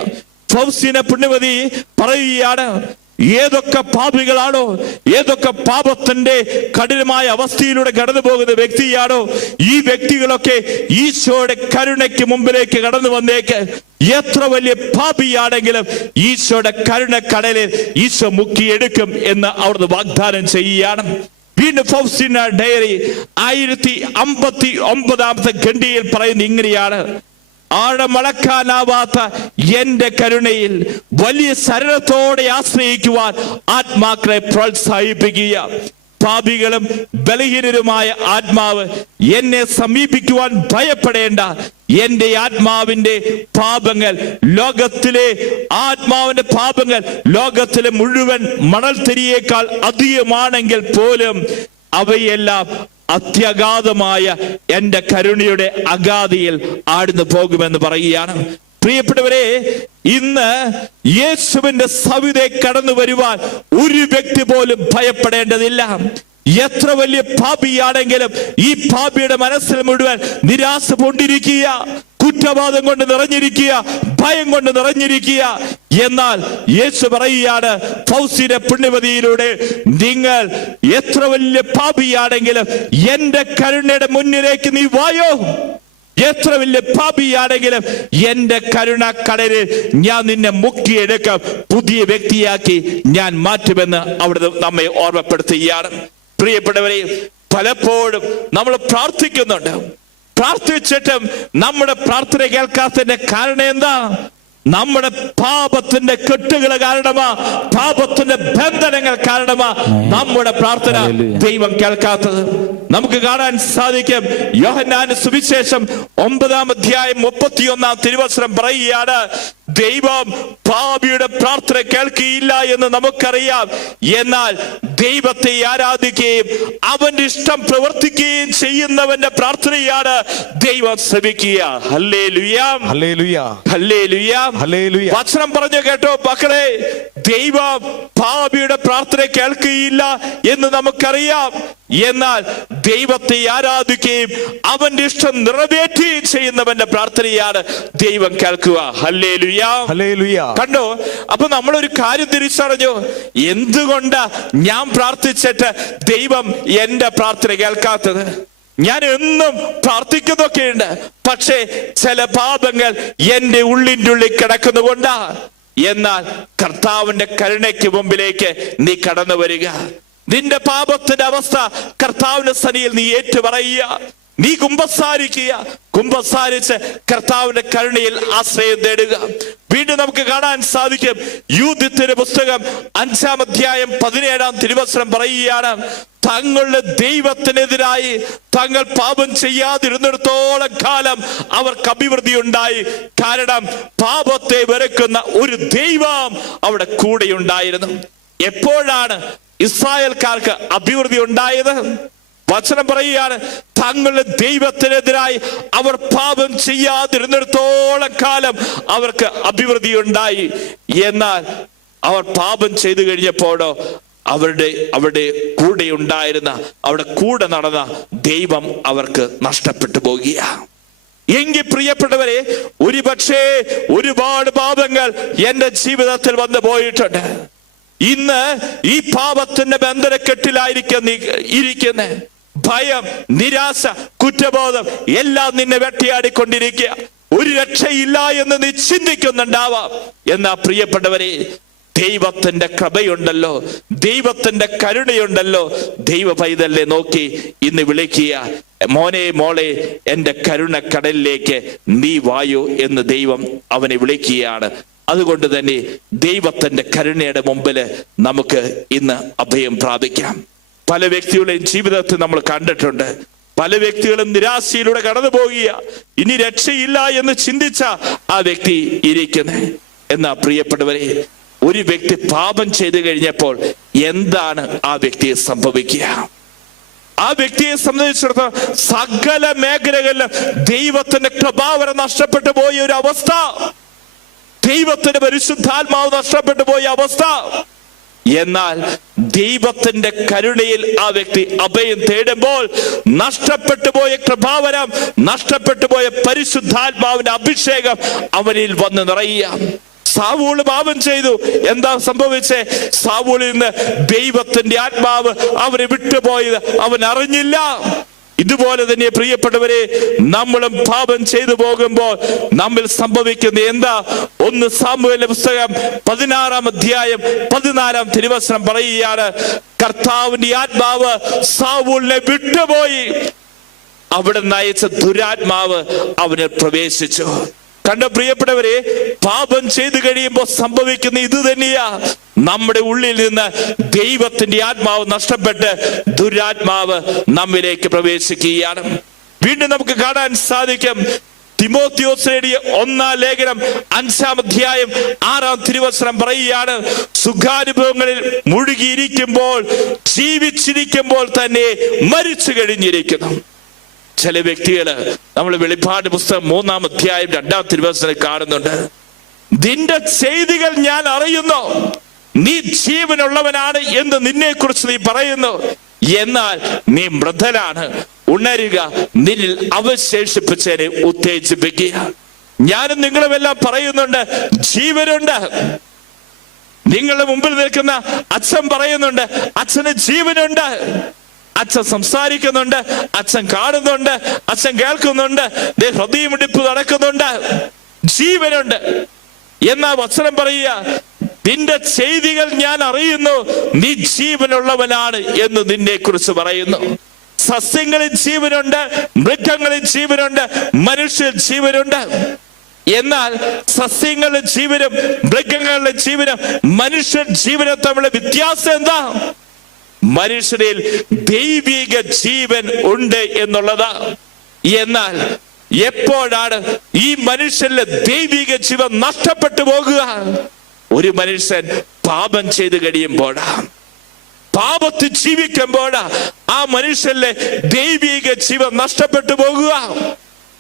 ഫൗസ്റ്റീന പുണ്യവതി പറയുകയാണ്, ഏതൊക്കെ പാപികളാണോ, ഏതൊക്കെ പാപത്തിന്റെ കഠിനമായ അവസ്ഥയിലൂടെ കടന്നു പോകുന്ന വ്യക്തിയാണോ, ഈ വ്യക്തികളൊക്കെ ഈശോയുടെ കരുണയ്ക്ക് മുമ്പിലേക്ക് കടന്നു വന്നേക്ക്. എത്ര വലിയ പാപിയാണെങ്കിലും ഈശോയുടെ കരുണക്കടലിൽ ഈശോ മുക്കിയെടുക്കും എന്ന് അവിടുന്ന് വാഗ്ദാനം ചെയ്യുകയാണ്. വീണ്ടും ഫൗസ്റ്റീന ഡയറി 1059-ാമത്തെ ഖണ്ഡികയിൽ പറയുന്ന ഇങ്ങനെയാണ്, ആഴമളക്കാനാവാത്ത എന്റെ കരുണയിൽ വലിയ ശരണത്തോടെ ആശ്രയിക്കുവാൻ ആത്മാക്കളെ പ്രോത്സാഹിപ്പിക്കുക. പാപികളും ബലഹീനരുമായ ആത്മാവ് എന്നെ സമീപിക്കുവാൻ ഭയപ്പെടേണ്ട. എന്റെ ആത്മാവിന്റെ പാപങ്ങൾ ലോകത്തിലെ മുഴുവൻ മണൽത്തരിയേക്കാൾ അധികമാണെങ്കിൽ പോലും അവയെല്ലാം അത്യഗാധമായ എന്റെ കരുണയുടെ അഗാധിയിൽ ആഴ്ന്നു പോകുമെന്ന് പറയുകയാണ്. പ്രിയപ്പെട്ടവരെ, ഇന്ന് യേശുവിന്റെ സവിധേ കടന്നു വരുവാൻ ഒരു വ്യക്തി പോലും ഭയപ്പെടേണ്ടതില്ല. എത്ര വലിയ പാപിയാണെങ്കിലും ഈ പാപിയുടെ മനസ്സിൽ മുഴുവൻ നിരാശ കൊണ്ടിരിക്കുക, കുറ്റബോധം കൊണ്ട് നിറഞ്ഞിരിക്കുക, ഭയം കൊണ്ട് നിറഞ്ഞിരിക്കുക. എന്നാൽ യേശു പറയുകയാണ് ഫൗസിയുടെ പുണ്യവതിയിലൂടെ, നിങ്ങൾ എത്ര വലിയ പാപിയാണെങ്കിലും എന്റെ കരുണയുടെ മുന്നിലേക്ക് നീ വായോ. എത്ര വലിയ പാപിയാണെങ്കിലും എന്റെ കരുണ കടലിൽ ഞാൻ നിന്നെ മുക്കിയെടുക്കാം, പുതിയ വ്യക്തിയാക്കി ഞാൻ മാറ്റുമെന്ന് അവിടെ നമ്മെ ഓർമ്മപ്പെടുത്തുകയാണ്. പ്രിയപ്പെട്ടവരെ, പലപ്പോഴും നമ്മൾ പ്രാർത്ഥിക്കുന്നുണ്ട്, പ്രാർത്ഥിച്ചിട്ടും നമ്മുടെ പ്രാർത്ഥന കേൾക്കാത്തതിന്റെ കാരണം എന്താ? നമ്മുടെ പാപത്തിന്റെ കെട്ടുകൾ കാരണമാ, പാപത്തിന്റെ ബന്ധനങ്ങൾ കാരണമാ നമ്മുടെ പ്രാർത്ഥന ദൈവം കേൾക്കാത്തത്. നമുക്ക് കാണാൻ സാധിക്കും, യോഹന്നാന്റെ സുവിശേഷം 9-ാം അധ്യായം 31-ാം തിരുവചനം പറയുകയാണ്, ദൈവം പാപിയുടെ പ്രാർത്ഥന കേൾക്കുകയില്ല എന്ന് നമുക്കറിയാം. എന്നാൽ ദൈവത്തെ ആരാധിക്കുകയും അവന്റെ ഇഷ്ടം പ്രവർത്തിക്കുകയും ചെയ്യുന്നവന്റെ പ്രാർത്ഥനയാണ് ദൈവം ശ്രമിക്കുക. Hallelujah, hallelujah, hallelujah, hallelujah. വചനം പറഞ്ഞു കേട്ടോ മക്കളെ, ദൈവം പാപിയുടെ പ്രാർത്ഥന കേൾക്കുകയില്ല എന്ന് നമുക്കറിയാം. എന്നാൽ ദൈവത്തെ ആരാധിക്കുകയും അവന്റെ ഇഷ്ടം നിറവേറ്റുകയും ചെയ്യുന്നവന്റെ പ്രാർത്ഥനയാണ് ദൈവം കേൾക്കുക. Hallelujah, hallelujah. കണ്ടോ? അപ്പൊ നമ്മളൊരു കാര്യം തിരിച്ചറിഞ്ഞു, എന്തുകൊണ്ടാ ഞാൻ പ്രാർത്ഥിച്ചിട്ട് ദൈവം എന്റെ പ്രാർത്ഥന കേൾക്കാത്തത്? ഞാൻ എന്നും പ്രാർത്ഥിക്കുന്നൊക്കെയുണ്ട്, പക്ഷേ ചില പാപങ്ങൾ എന്റെ ഉള്ളിൻ്റെ ഉള്ളിൽ കിടക്കുന്നുകൊണ്ടാ. എന്നാൽ കർത്താവിന്റെ കരുണയ്ക്ക് മുമ്പിലേക്ക് നീ കടന്നു വരിക. നിന്റെ പാപത്തിന്റെ അവസ്ഥ കർത്താവിന്റെ സന്നിധിയിൽ നീ ഏറ്റുപറയുക, നീ കുമ്പസാരിക്കുക, കുമ്പസാരിച്ച് കർത്താവിന്റെ കരുണയിൽ ആശ്രയം തേടുക. വീണ്ടും നമുക്ക് കാണാൻ സാധിക്കും, യൂഥത്തിന്റെ പുസ്തകം 5-ാം അധ്യായം 17-ാം തിരുവചനം പറയുകയാണ്, തങ്ങളുടെ ദൈവത്തിനെതിരായി തങ്ങൾ പാപം ചെയ്യാതിരുന്നിടത്തോളം കാലം അവർക്ക് അഭിവൃദ്ധി ഉണ്ടായി. കാരണം പാപത്തെ വെറുക്കുന്ന ഒരു ദൈവം അവിടെ കൂടെ ഉണ്ടായിരുന്നു. എപ്പോഴാണ് ഇസ്രായേൽക്കാർക്ക് അഭിവൃദ്ധി ഉണ്ടായത്? വചനം പറയുകയാണ്, തങ്ങളുടെ ദൈവത്തിനെതിരായി അവർ പാപം ചെയ്യാതിരുന്നിടത്തോളം കാലം അവർക്ക് അഭിവൃദ്ധി ഉണ്ടായി. എന്നാൽ അവർ പാപം ചെയ്തു കഴിഞ്ഞപ്പോഴോ അവരുടെ കൂടെ ഉണ്ടായിരുന്ന, അവിടെ കൂടെ നടന്ന ദൈവം അവർക്ക് നഷ്ടപ്പെട്ടു പോകുക. എങ്കിൽ പ്രിയപ്പെട്ടവരെ, ഒരുപക്ഷേ ഒരുപാട് പാപങ്ങൾ എന്റെ ജീവിതത്തിൽ വന്നു പോയിട്ടുണ്ട്. ഇന്ന് ഈ പാപത്തിന്റെ ബന്ധനക്കെട്ടിലായിരിക്കും നീ ഇരിക്കുന്നേ. ഭയം, നിരാശ, കുറ്റബോധം എല്ലാം നിന്നെ വെട്ടിയാടിക്കൊണ്ടിരിക്കുക. ഒരു രക്ഷയില്ല എന്ന് നീ ചിന്തിക്കുന്നുണ്ടാവാം. എന്നാ പ്രിയപ്പെട്ടവരെ, ദൈവത്തിന്റെ കൃപയുണ്ടല്ലോ, ദൈവത്തിന്റെ കരുണയുണ്ടല്ലോ. ദൈവ പൈതലിനെ നോക്കി ഇന്ന് വിളിക്കുക, മോനെ മോളെ, എന്റെ കരുണ കടലിലേക്ക് നീ വായോ എന്ന് ദൈവം അവനെ വിളിക്കുകയാണ്. അതുകൊണ്ട് തന്നെ ദൈവത്തിന്റെ കരുണയുടെ മുമ്പിൽ നമുക്ക് ഇന്ന് അഭയം പ്രാപിക്കാം. പല വ്യക്തികളുടെയും ജീവിതത്തിൽ നമ്മൾ കണ്ടിട്ടുണ്ട്, പല വ്യക്തികളും നിരാശയിലൂടെ കടന്നു പോകുക, ഇനി രക്ഷയില്ല എന്ന് ചിന്തിച്ച ആ വ്യക്തി ഇരിക്കുന്നത്. എന്നാ പ്രിയപ്പെട്ടവരെ, ഒരു വ്യക്തി പാപം ചെയ്തു കഴിഞ്ഞപ്പോൾ എന്താണ് ആ വ്യക്തിയെ സംഭവിക്കുക? ആ വ്യക്തിയെ സംബന്ധിച്ചിടത്തോളം സകല മേഖലകളിലും ദൈവത്തിന്റെ കൃപാവരം നഷ്ടപ്പെട്ടു പോയ ഒരു അവസ്ഥ, ദൈവത്തിന്റെ പരിശുദ്ധാത്മാവ് നഷ്ടപ്പെട്ടു പോയ അവസ്ഥ. എന്നാൽ ദൈവത്തിന്റെ കരുണയിൽ ആ വ്യക്തി അഭയം തേടുമ്പോൾ നഷ്ടപ്പെട്ടു പോയ കൃപാവരം, നഷ്ടപ്പെട്ടു പോയ പരിശുദ്ധാത്മാവിന്റെ അഭിഷേകം അവനിൽ വന്ന് നിറയുക. സാവൂൾ പാപം ചെയ്തു, എന്താ സംഭവിച്ചേ? സാവൂളിൽ നിന്ന് ദൈവത്തിന്റെ ആത്മാവ് അവനെ വിട്ടുപോയത് അവൻ അറിഞ്ഞില്ല. ഇതുപോലെ തന്നെ പ്രിയപ്പെട്ടവരെ, നമ്മളും പാപം ചെയ്തു പോകുമ്പോൾ നമ്മിൽ സംഭവിക്കുന്ന എന്താ? 1 സാമുവേലിന്റെ പുസ്തകം 16-ാം അധ്യായം 14-ാം തിരുവചനം പറയുകയാണ്, കർത്താവിന്റെ ആത്മാവ് സാവൂളിനെ വിട്ടുപോയി, അവിടെ നയിച്ച ദുരാത്മാവ് അവന് പ്രവേശിച്ചു. കണ്ട പ്രിയപ്പെട്ടവരെ, പാപം ചെയ്തു കഴിയുമ്പോൾ സംഭവിക്കുന്ന ഇത് തന്നെയാ. നമ്മുടെ ഉള്ളിൽ നിന്ന് ദൈവത്തിന്റെ ആത്മാവ് നഷ്ടപ്പെട്ട് ദുരാത്മാവ് നമ്മിലേക്ക് പ്രവേശിക്കുകയാണ്. വീണ്ടും നമുക്ക് കാണാൻ സാധിക്കും, തിമോത്തിയോസ് എഴുതിയ 1-ാം ലേഖനം 5-ാം അധ്യായം 6-ാം തിരുവചനം പറയുകയാണ്, സുഖാനുഭവങ്ങളിൽ മുഴുകിയിരിക്കുമ്പോൾ, ജീവിച്ചിരിക്കുമ്പോൾ തന്നെ മരിച്ചു കഴിഞ്ഞിരിക്കുന്നു. ചില വ്യക്തികള് നമ്മൾ വെളിപ്പാട് പുസ്തകം 3-ാം അധ്യായം 2-ാം തിരുവചനം കാണുന്നുണ്ട്, നിന്റെ ചെയ്തികൾ ഞാൻ അറിയുന്നു, നീ ജീവനുള്ളവനാണ് എന്ന് നിന്നെ കുറിച്ച് നീ പറയുന്നു, എന്നാൽ നീ മൃതനാണ്. ഉണരുക, നിന്നിൽ അവശേഷിപ്പിച്ചതിനെ ഉത്തേജിപ്പിക്കുക. ഞാനും നിങ്ങളുമെല്ലാം പറയുന്നുണ്ട്, ജീവനുണ്ട്. നിങ്ങളുടെ മുമ്പിൽ നിൽക്കുന്ന അച്ഛൻ പറയുന്നുണ്ട്, അച്ഛന് ജീവനുണ്ട്. അച്ഛൻ സംസാരിക്കുന്നുണ്ട്, അച്ഛൻ കാണുന്നുണ്ട്, അച്ഛൻ കേൾക്കുന്നുണ്ട്, ഹൃദയമിടിപ്പ് നടക്കുന്നുണ്ട്, ജീവനുണ്ട്. എന്നാ വചനം പറയുക, നിന്റെ ചെയ്തികൾ ഞാൻ അറിയുന്നു, നീ ജീവനുള്ളവനാണ് എന്ന് നിന്നെ കുറിച്ച് പറയുന്നു. സസ്യങ്ങളിൽ ജീവനുണ്ട്, മൃഗങ്ങളിൽ ജീവനുണ്ട്, മനുഷ്യർ ജീവനുണ്ട്. എന്നാൽ സസ്യങ്ങളുടെ ജീവനും മൃഗങ്ങളുടെ ജീവനും മനുഷ്യ ജീവനും തമ്മിലുള്ള വ്യത്യാസം എന്താ? മനുഷ്യരിൽ ദൈവിക ജീവൻ ഉണ്ട് എന്നുള്ളതാ. എന്നാൽ എപ്പോഴാണ് ഈ മനുഷ്യരിലെ ദൈവിക ജീവൻ നഷ്ടപ്പെട്ടു പോകുക? ഒരു മനുഷ്യൻ പാപം ചെയ്തു കഴിയുമ്പോഴാ, പാപത്തിൽ ജീവിക്കുമ്പോഴാ ആ മനുഷ്യരിലെ ദൈവിക ജീവൻ നഷ്ടപ്പെട്ടു പോകുക.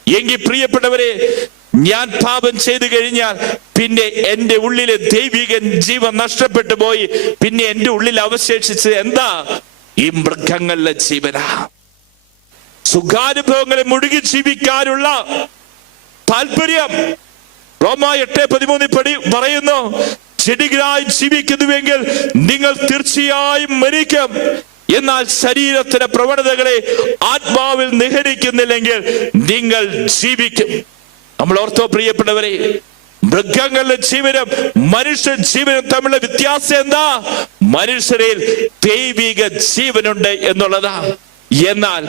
എങ്കിൽ പ്രിയപ്പെട്ടവരെ, ഞാൻ പാപം ചെയ്തു കഴിഞ്ഞാൽ പിന്നെ എന്റെ ഉള്ളിലെ ദൈവിക ജീവൻ നഷ്ടപ്പെട്ടു പോയി. പിന്നെ എന്റെ ഉള്ളിൽ അവശേഷിച്ചത് എന്താ? ഈ മൃഗങ്ങളിലെ ജീവനാ. സുഖാനുഭവങ്ങളെ മുഴുകി ജീവിക്കാനുള്ള താല്പര്യം. റോമാ 8:13 പറയുന്നു, ചെടികളായി ജീവിക്കുന്നുവെങ്കിൽ നിങ്ങൾ തീർച്ചയായും മരിക്കും. എന്നാൽ ശരീരത്തിന്റെ പ്രവണതകളെ ആത്മാവിൽ നിഹരിക്കുന്നില്ലെങ്കിൽ നിങ്ങൾ ജീവിക്കും. നമ്മൾ ഓർത്തോ പ്രിയപ്പെട്ടവരെ, മൃഗങ്ങളുടെ ജീവനും മനുഷ്യ ജീവനും തമ്മിലുള്ള വ്യത്യാസം എന്താ? മനുഷ്യരിൽ ദൈവിക ജീവനുണ്ട് എന്നുള്ളതാ. എന്നാൽ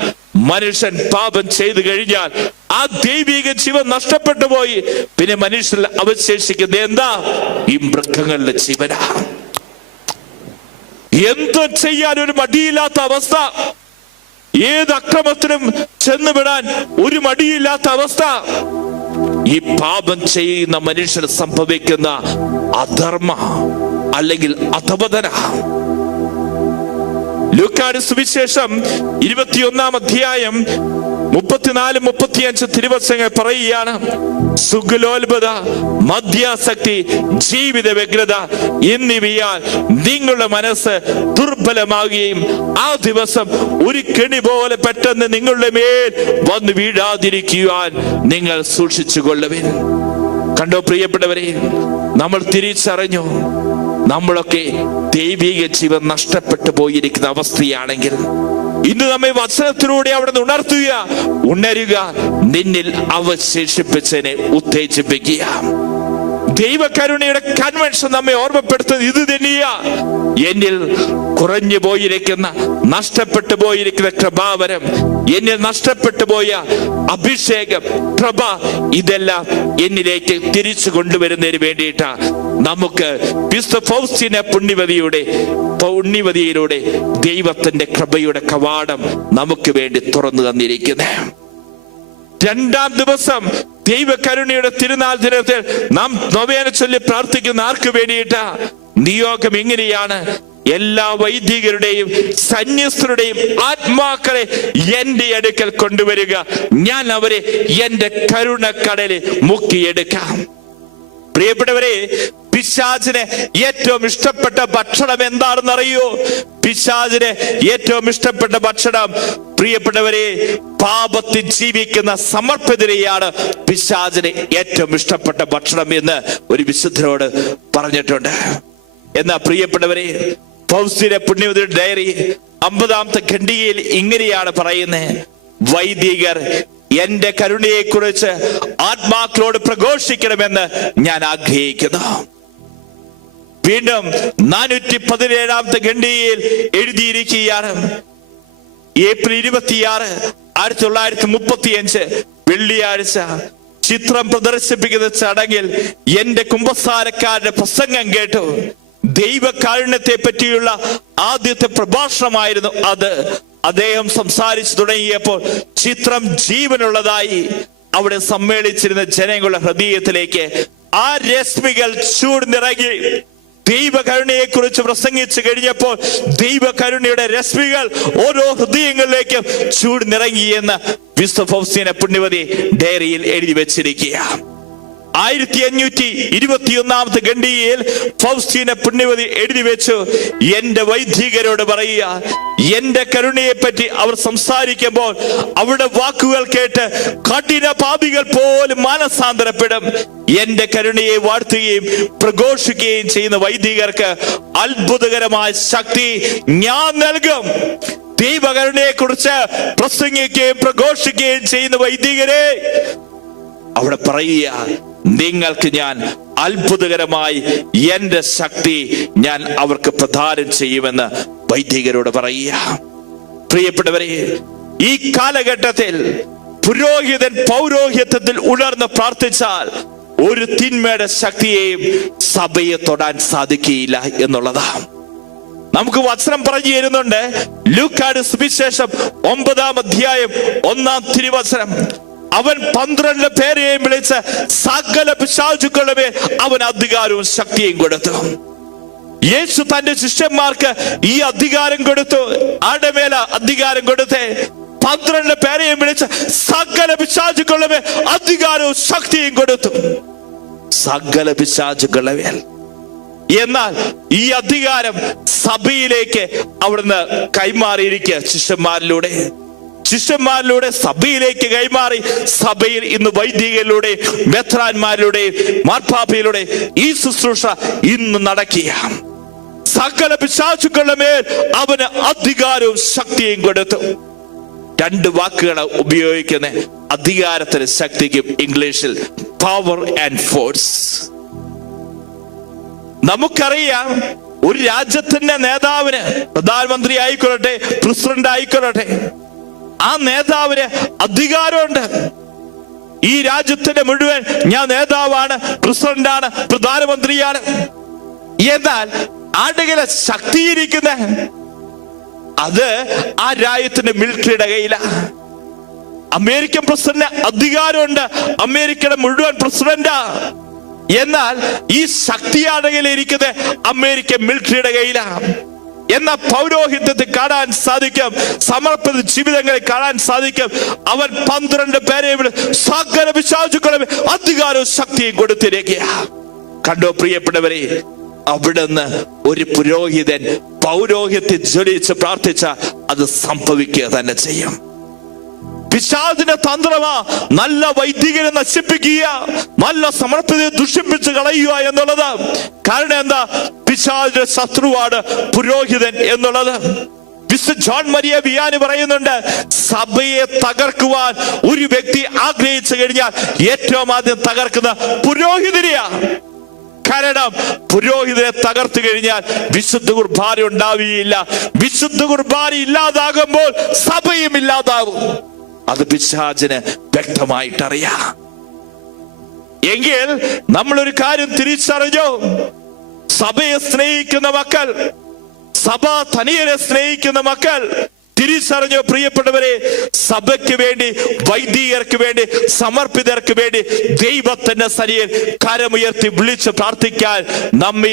മനുഷ്യൻ പാപം ചെയ്തു കഴിഞ്ഞാൽ ആ ദൈവിക ജീവൻ നഷ്ടപ്പെട്ടു പോയി. പിന്നെ മനുഷ്യരിൽ അവശേഷിക്കുന്നത് എന്താ? ഈ മൃഗങ്ങളുടെ ജീവനാ. എന്ത് ചെയ്യാൻ ഒരു മടിയില്ലാത്ത അവസ്ഥ, ഏത് അക്രമത്തിനും ചെന്നുവിടാൻ ഒരു മടിയില്ലാത്ത അവസ്ഥ. ഈ പാപം ചെയ്യുന്ന മനുഷ്യർ സംഭവിക്കുന്ന അധർമ്മ അല്ലെങ്കിൽ അധപതന. ലൂക്കായുടെ സുവിശേഷം 21-ാം അധ്യായം 34-35 തിരുവചനങ്ങൾ പറയുകയാണ്, സുഖലോൽപത, മദ്യാസക്തി, ജീവിത വ്യഗ്രത എന്നിവയാൽ നിങ്ങളുടെ മനസ്സ് ദുർബലമാകുകയും ആ ദിവസം ഒരു കെണി പോലെ പെട്ടെന്ന് നിങ്ങളുടെ മേൽ വന്ന് വീഴാതിരിക്കുവാൻ നിങ്ങൾ സൂക്ഷിച്ചുകൊള്ളുവിൻ. കണ്ടോ പ്രിയപ്പെട്ടവരെ, നമ്മൾ തിരിച്ചറിഞ്ഞു നമ്മളൊക്കെ ദൈവിക ജീവൻ നഷ്ടപ്പെട്ടു പോയിരിക്കുന്ന അവസ്ഥയാണെങ്കിൽ ഇന്ന് നമ്മെ വചനത്തിലൂടെ അവിടെ നിന്ന് ഉണർത്തുക. ഉണരുക, നിന്നിൽ അവശേഷിപ്പിച്ചതിനെ ഉത്തേജിപ്പിക്കുക. ദൈവകരുണയുടെ കൺവെൻഷൻ നമ്മെ ഓർമ്മപ്പെടുത്തുന്നത് ഇത് തന്നെയാ. എന്നിൽ കുറഞ്ഞു പോയിരിക്കുന്ന, നഷ്ടപ്പെട്ടു പോയിരിക്കുന്ന കൃപാവരം, എന്നിൽ നഷ്ടപ്പെട്ടു പോയ അഭിഷേകം, കൃപ, ഇതെല്ലാം എന്നിലേക്ക് തിരിച്ചു കൊണ്ടുവരുന്നതിന് വേണ്ടിയിട്ടാ നമുക്ക് വിശുദ്ധ ഫൗസ്റ്റീന പുണ്യവതിയിലൂടെ ദൈവത്തിന്റെ കൃപയുടെ കവാടം നമുക്ക് വേണ്ടി തുറന്നു തന്നിരിക്കുന്നത്. 2-ാം ദിവസം ദൈവകരുണയുടെ തിരുനാൾ ദിനത്തിൽ നാം നൊവേന ചൊല്ലി പ്രാർത്ഥിക്കുന്ന ആർക്ക് വേണ്ടിയിട്ടാ? നിയോഗം ഇങ്ങനെയാണ്, എല്ലാ വൈദികരുടെയും സന്യസ്തരുടെയും ആത്മാക്കളെ എന്റെ അടുക്കൽ കൊണ്ടുവരിക, ഞാൻ അവരെ എന്റെ കരുണക്കടലിൽ മുക്കിയെടുക്കാം. പ്രിയപ്പെട്ടവരെ, പിശാചിന് ഏറ്റവും ഇഷ്ടപ്പെട്ട ഭക്ഷണം എന്താണെന്ന് അറിയോ? പിശാചിന് ഏറ്റവും ഇഷ്ടപ്പെട്ട ഭക്ഷണം, പ്രിയപ്പെട്ടവരെ, പാപത്തിൽ ജീവിക്കുന്ന സമർപ്പിതരെയാണ് പിശാചിന് ഏറ്റവും ഇഷ്ടപ്പെട്ട ഭക്ഷണം എന്ന് ഒരു വിശുദ്ധരോട് പറഞ്ഞിട്ടുണ്ട്. എന്നാ പ്രിയപ്പെട്ടവരെ, ഫൗസ്റ്റീന പുണ്യവതിയുടെ ഡയറി 50-ാമത്തെ ഖണ്ഡികയിൽ ഇങ്ങനെയാണ് പറയുന്നത്, വൈദികർ എന്റെ കരുണയെ കുറിച്ച് ആത്മാക്കളോട് പ്രഘോഷിക്കണമെന്ന് ഞാൻ ആഗ്രഹിക്കുന്നു. വീണ്ടും 417-ാമത്തെ ഖണ്ഡികയിൽ എഴുതിയിരിക്കുകയാണ്, ഏപ്രിൽ 26, 1935 വെള്ളിയാഴ്ച ചിത്രം പ്രദർശിപ്പിക്കുന്ന ചടങ്ങിൽ എന്റെ കുമ്പസാരക്കാരന്റെ പ്രസംഗം കേട്ടു. ദൈവകാരുണ്യത്തെ പറ്റിയുള്ള ആദ്യത്തെ പ്രഭാഷണമായിരുന്നു അത്. അദ്ദേഹം സംസാരിച്ചു തുടങ്ങിയപ്പോൾ ചിത്രം ജീവനുള്ളതായി. അവിടെ സമ്മേളിച്ചിരുന്ന ജനങ്ങളുടെ ഹൃദയത്തിലേക്ക് ആ രശ്മികൾ ചൂഴ്ന്നിറങ്ങി. ദൈവകരുണയെ കുറിച്ച് പ്രസംഗിച്ചു കഴിഞ്ഞപ്പോൾ ദൈവകരുണയുടെ രശ്മികൾ ഓരോ ഹൃദയങ്ങളിലേക്കും ചൂഴ്ന്നിറങ്ങി എന്ന് വിശുദ്ധ ഫൗസ്റ്റീന പുണ്യവതി ഡയറിയിൽ എഴുതി വെച്ചിരിക്കുക. 1521 ഖണ്ഡികയിൽ ഫൗസ്റ്റീന പുണ്യവതി എഴുതി വെച്ചു, എന്റെ വൈദികരോട് പറയുക, എന്റെ കരുണയെ പറ്റി അവർ സംസാരിക്കുമ്പോൾ അവരുടെ വാക്കുകൾ കേട്ട് കഠിന പാപികൾ പോലും മാനസാന്തരപ്പെടും. എന്റെ കരുണയെ വാഴ്ത്തുകയും പ്രഘോഷിക്കുകയും ചെയ്യുന്ന വൈദികർക്ക് അത്ഭുതകരമായ ശക്തി ഞാൻ നൽകും. ദൈവകരുണയെ കുറിച്ച് പ്രസംഗിക്കുകയും പ്രഘോഷിക്കുകയും ചെയ്യുന്ന വൈദികരെ അവിടെ പറയുക, നിങ്ങൾക്ക് ഞാൻ അത്ഭുതകരമായി എന്റെ ശക്തി ഞാൻ അവർക്ക് പ്രദാനം ചെയ്യുമെന്ന് വൈദികരോട് പറയുക. പ്രിയപ്പെട്ടവരെ, ഈ കാലഘട്ടത്തിൽ പുരോഹിതൻ പൗരോഹിത്യത്തിൽ ഉണർന്ന് പ്രാർത്ഥിച്ചാൽ ഒരു തിന്മയുടെ ശക്തിയെയും സഭയെ തൊടാൻ സാധിക്കുകയില്ല എന്നുള്ളതാണ്. നമുക്ക് വചനം പറഞ്ഞു തരുന്നുണ്ട്. ലൂക്കായുടെ സുവിശേഷം 9-ാം അധ്യായം 1-ാം തിരുവചനം. അവൻ 12 പേരെയും വിളിച്ച് സകല പിശാചുക്കളുടെ അവൻ അധികാരവും ശക്തിയും കൊടുത്തു. യേശു തന്റെ ശിഷ്യന്മാർക്ക് ഈ അധികാരം കൊടുത്തു. ആരുടെ മേല അധികാരം കൊടുത്തേ? 12 പേരെയും വിളിച്ച് സകല പിശാചുക്കളുടെ അധികാരവും ശക്തിയും കൊടുത്തു. സകല പിശാചുക്കളുടെ മേൽ. എന്നാൽ ഈ അധികാരം സഭയിലേക്ക് അവിടുന്ന് കൈമാറിയിരിക്കുക ശിഷ്യന്മാരിലൂടെ സഭയിലേക്ക് കൈമാറി. സഭയിൽ ഇന്ന് വൈദികരിലൂടെ, മെത്രാന്മാരിലൂടെ, മാർപ്പാപ്പയിലൂടെ ഈ ശുശ്രൂഷ ഇന്ന് നടക്കുക. സകല പിശാചുക്കളുടെ മേൽ അവന് അധികാരവും ശക്തിയും കൊടുത്തു. 2 വാക്കുകൾ ഉപയോഗിക്കുന്ന അധികാരത്തിന് ശക്തിക്കും ഇംഗ്ലീഷിൽ പവർ ആൻഡ് ഫോഴ്സ്. നമുക്കറിയാം, ഒരു രാജ്യത്തിന്റെ നേതാവിന്, പ്രധാനമന്ത്രി ആയിക്കൊള്ളട്ടെ, പ്രസിഡന്റ് ആയിക്കൊള്ളട്ടെ, ആ നേതാവിന് അധികാരമുണ്ട്. ഈ രാജ്യത്തിന്റെ മുഴുവൻ ഞാൻ നേതാവാണ്, പ്രസിഡന്റാണ്, പ്രധാനമന്ത്രിയാണ്. എന്നാൽ ആരുടെയിലെ ശക്തിയിരിക്കുന്ന അത് ആ രാജ്യത്തിന്റെ മിലിറ്ററിയുടെ കയ്യിലാണ്. അമേരിക്കൻ പ്രസിഡന്റ് അധികാരമുണ്ട്, അമേരിക്കയുടെ മുഴുവൻ പ്രസിഡന്റാ. എന്നാൽ ഈ ശക്തിയാണെങ്കിൽ ഇരിക്കുന്നത് അമേരിക്കൻ മിലിറ്ററിയുടെ കയ്യിലാണ്. എന്ന പൗരോഹിത്യത്തെ കാണാൻ സാധിക്കും, സമർപ്പിത ജീവിതങ്ങളെ കാണാൻ സാധിക്കും. അവൻ 12 പേരെ സകല പിശാചുക്കളും അധികാരവും ശക്തിയും കൊടുത്തിരിക്കുക. കണ്ടോ പ്രിയപ്പെട്ടവരെ, അവിടുന്ന് ഒരു പുരോഹിതൻ പൗരോഹിത്യത്തെ ജ്വലിച്ച് പ്രാർത്ഥിച്ച അത് സംഭവിക്കുക തന്നെ ചെയ്യും. പിശാചിന്റെ തന്ത്രമാ നല്ല വൈദികരെ നശിപ്പിക്കുക, നല്ല സമർപ്പിതയെ ദുഷിപ്പിച്ച് കളയുക എന്നുള്ളത്. കാരണം എന്താ? പിശാചിന്റെ ശത്രുവാണ് പുരോഹിതൻ എന്നുള്ളത്. വിശുദ്ധ ജോൺ മരിയ വിയാനി പറയുന്നുണ്ട്, സഭയെ തകർക്കുവാൻ ഒരു വ്യക്തി ആഗ്രഹിച്ചു കഴിഞ്ഞാൽ ഏറ്റവും ആദ്യം തകർക്കുന്ന പുരോഹിതനെയാ. കാരണം പുരോഹിതനെ തകർത്തു കഴിഞ്ഞാൽ വിശുദ്ധ കുർബാന ഉണ്ടാവുകയില്ല. വിശുദ്ധ കുർബാന ഇല്ലാതാകുമ്പോൾ സഭയും ഇല്ലാതാവും. അത് പിശാചിന് വ്യക്തമായിട്ടറിയാം. എങ്കിൽ നമ്മളൊരു കാര്യം തിരിച്ചറിഞ്ഞു, സഭയെ സ്നേഹിക്കുന്ന മക്കൾ, സഭാ തനിയരെ സ്നേഹിക്കുന്ന മക്കൾ തിരിച്ചറിഞ്ഞു. പ്രിയപ്പെട്ടവരെ, സഭയ്ക്ക് വേണ്ടി, വൈദികർക്ക് വേണ്ടി, സമർപ്പിതർക്ക് വേണ്ടി ദൈവത്തിന്റെ സന്നിധിയിൽ കരമുയർത്തി വിളിച്ച് പ്രാർത്ഥിക്കാൻ നമ്മെ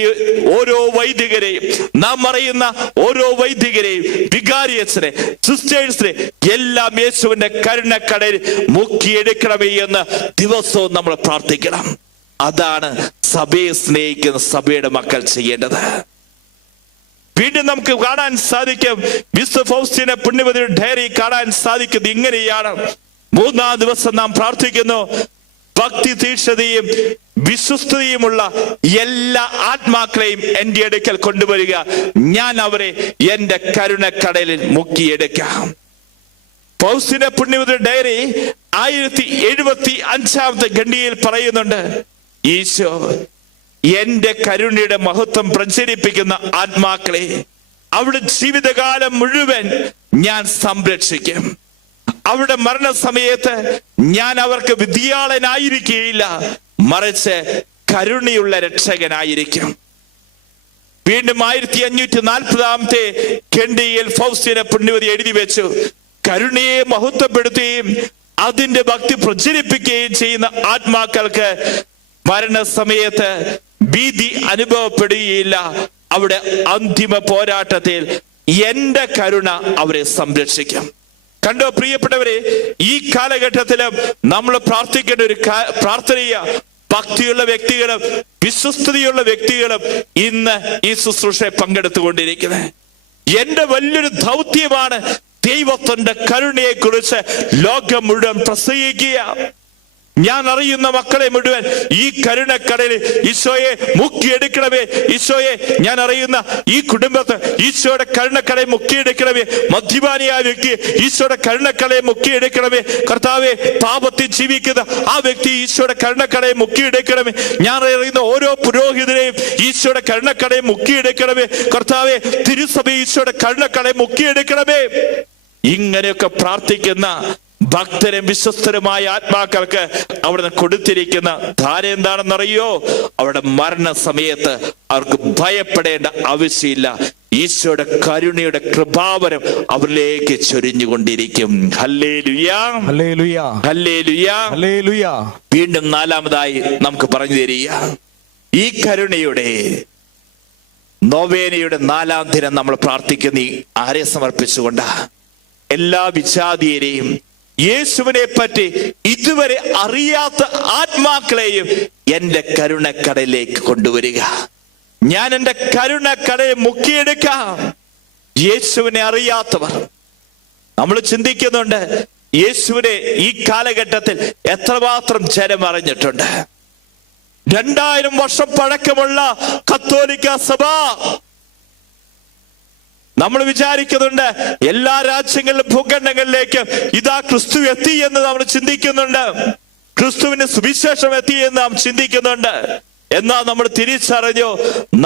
ഓരോ വൈദികരെയും, നാം അറിയുന്ന ഓരോ വൈദികരെയും, വികാരിയച്ഛനെ, സിസ്റ്റേഴ്സിനെ എല്ലാം യേശുവിന്റെ കരുണക്കടയിൽ മുക്കിയെടുക്കണമേ എന്ന് ദിവസവും നമ്മൾ പ്രാർത്ഥിക്കണം. അതാണ് സഭയെ സ്നേഹിക്കുന്ന സഭയുടെ മക്കൾ ചെയ്യേണ്ടത്. വീണ്ടും നമുക്ക് കാണാൻ സാധിക്കും, വിശുദ്ധ ഫൗസ്റ്റീന പുണ്യവതിയുടെ ഡയറി കാണാൻ സാധിക്കുന്നത് ഇങ്ങനെയാണ്. 3-ാം ദിവസം നാം പ്രാർത്ഥിക്കുന്നു, ഭക്തി തീക്ഷ്ണതയും വിശ്വസ്തതയുമുള്ള എല്ലാ ആത്മാക്കളെയും എന്റെ അടുക്കൽ കൊണ്ടുവരിക, ഞാൻ അവരെ എന്റെ കരുണക്കടലിൽ മുക്കിയെടുക്കാം. ഫൗസ്റ്റീന പുണ്യവതിയുടെ ഡയറി 1075-ാമത്തെ ഖണ്ഡികയിൽ പറയുന്നുണ്ട്, ഈശോ എന്റെ കരുണയുടെ മഹത്വം പ്രചരിപ്പിക്കുന്ന ആത്മാക്കളെ അവിടെ ജീവിതകാലം മുഴുവൻ ഞാൻ സംരക്ഷിക്കും. അവരുടെ മരണസമയത്ത് ഞാൻ അവർക്ക് വിധിയാളനായിരിക്കുകയില്ല, മറിച്ച് കരുണയുള്ള രക്ഷകനായിരിക്കും. വീണ്ടും 1540-ാമത്തെ ഖണ്ഡികയിൽ ഫൗസ്റ്റീന പുണ്യവതി എഴുതി വെച്ചു, കരുണയെ മഹത്വപ്പെടുത്തുകയും അതിന്റെ ഭക്തി പ്രചരിപ്പിക്കുകയും ചെയ്യുന്ന ആത്മാക്കൾക്ക് മരണസമയത്ത് ഭീതി അനുഭവപ്പെടുകയില്ല. അവിടെ അന്തിമ പോരാട്ടത്തിൽ എന്റെ കരുണ അവരെ സംരക്ഷിക്കും. കണ്ടോ പ്രിയപ്പെട്ടവരെ, ഈ കാലഘട്ടത്തിലും നമ്മൾ പ്രാർത്ഥിക്കേണ്ട ഒരു പ്രാർത്ഥനയ ഭക്തിയുള്ള വ്യക്തികളും വിശ്വസ്തതയുള്ള വ്യക്തികളും ഇന്ന് ഈ ശുശ്രൂഷയെ പങ്കെടുത്തുകൊണ്ടിരിക്കുന്നത്. എന്റെ വലിയൊരു ദൗത്യമാണ് ദൈവത്തിന്റെ കരുണയെ കുറിച്ച് ലോകം മുഴുവൻ പ്രസംഗിക്കുക. ഞാൻ അറിയുന്ന മക്കളെ മുഴുവൻ ഈ കരുണക്കടലിൽ ഈശോയെ മുക്കിയെടുക്കണമേ. ഈശോയെ, ഞാൻ അറിയുന്ന ഈ കുടുംബത്തെ ഈശോയുടെ കരുണക്കടയിൽ മുക്കിയെടുക്കണമേ. മദ്യപാനിയായ വ്യക്തി ഈശോയുടെ കരുണക്കടയിൽ മുക്കിയെടുക്കണമേ. കർത്താവെ, പാപത്തിൽ ജീവിക്കുന്ന ആ വ്യക്തി ഈശോയുടെ കരുണക്കടയിൽ മുക്കിയെടുക്കണമേ. ഞാൻ അറിയുന്ന ഓരോ പുരോഹിതരെയും ഈശോയുടെ കരുണക്കടയിൽ മുക്കിയെടുക്കണമേ. കർത്താവെ, തിരുസഭ ഈശോയുടെ കരുണക്കടയിൽ മുക്കിയെടുക്കണമേ. ഇങ്ങനെയൊക്കെ പ്രാർത്ഥിക്കുന്ന ഭക്തരും വിശ്വസ്തരുമായ ആത്മാക്കൾക്ക് അവിടുന്ന് കൊടുത്തിരിക്കുന്ന ധാര എന്താണെന്നറിയോ? അവിടെ മരണസമയത്ത് അവർക്ക് ഭയപ്പെടേണ്ട ആവശ്യമില്ല. ഈശോയുടെ കരുണയുടെ കൃപാവരം അവരിലേക്ക് ചൊരിഞ്ഞുകൊണ്ടിരിക്കും. ഹല്ലേലൂയാ, ഹല്ലേലൂയാ, ഹല്ലേലൂയാ, ഹല്ലേലൂയാ. വീണ്ടും നാലാമതായി നമുക്ക് പറഞ്ഞു തരിക, ഈ കരുണയുടെ നോവേനയുടെ 4-ാം ദിനം നമ്മൾ പ്രാർത്ഥിക്കുന്ന ആരെ സമർപ്പിച്ചുകൊണ്ടാ? എല്ലാ വിജാതീയരെയും യേശുവിനെ പറ്റി ഇതുവരെ അറിയാത്ത ആത്മാക്കളെയും എന്റെ കരുണക്കടലിലേക്ക് കൊണ്ടുവരിക. ഞാൻ എന്റെ കരുണക്കടലിൽ മുക്കിയെടുക്കാം. യേശുവിനെ അറിയാത്തവർ, നമ്മൾ ചിന്തിക്കുന്നുണ്ട് യേശുവിനെ ഈ കാലഘട്ടത്തിൽ എത്രമാത്രം ജനം അറിഞ്ഞിട്ടുണ്ട്. 2000 വർഷം പഴക്കമുള്ള കത്തോലിക്ക സഭ, നമ്മൾ വിചാരിക്കുന്നുണ്ട് എല്ലാ രാജ്യങ്ങളിലും ഭൂഖണ്ഡങ്ങളിലേക്കും ഇതാ ക്രിസ്തു എത്തി എന്ന് നമ്മൾ ചിന്തിക്കുന്നുണ്ട്. ക്രിസ്തുവിന്റെ സുവിശേഷം എത്തി എന്ന് നാം ചിന്തിക്കുന്നുണ്ട്. എന്നാൽ നമ്മൾ തിരിച്ചറിഞ്ഞു,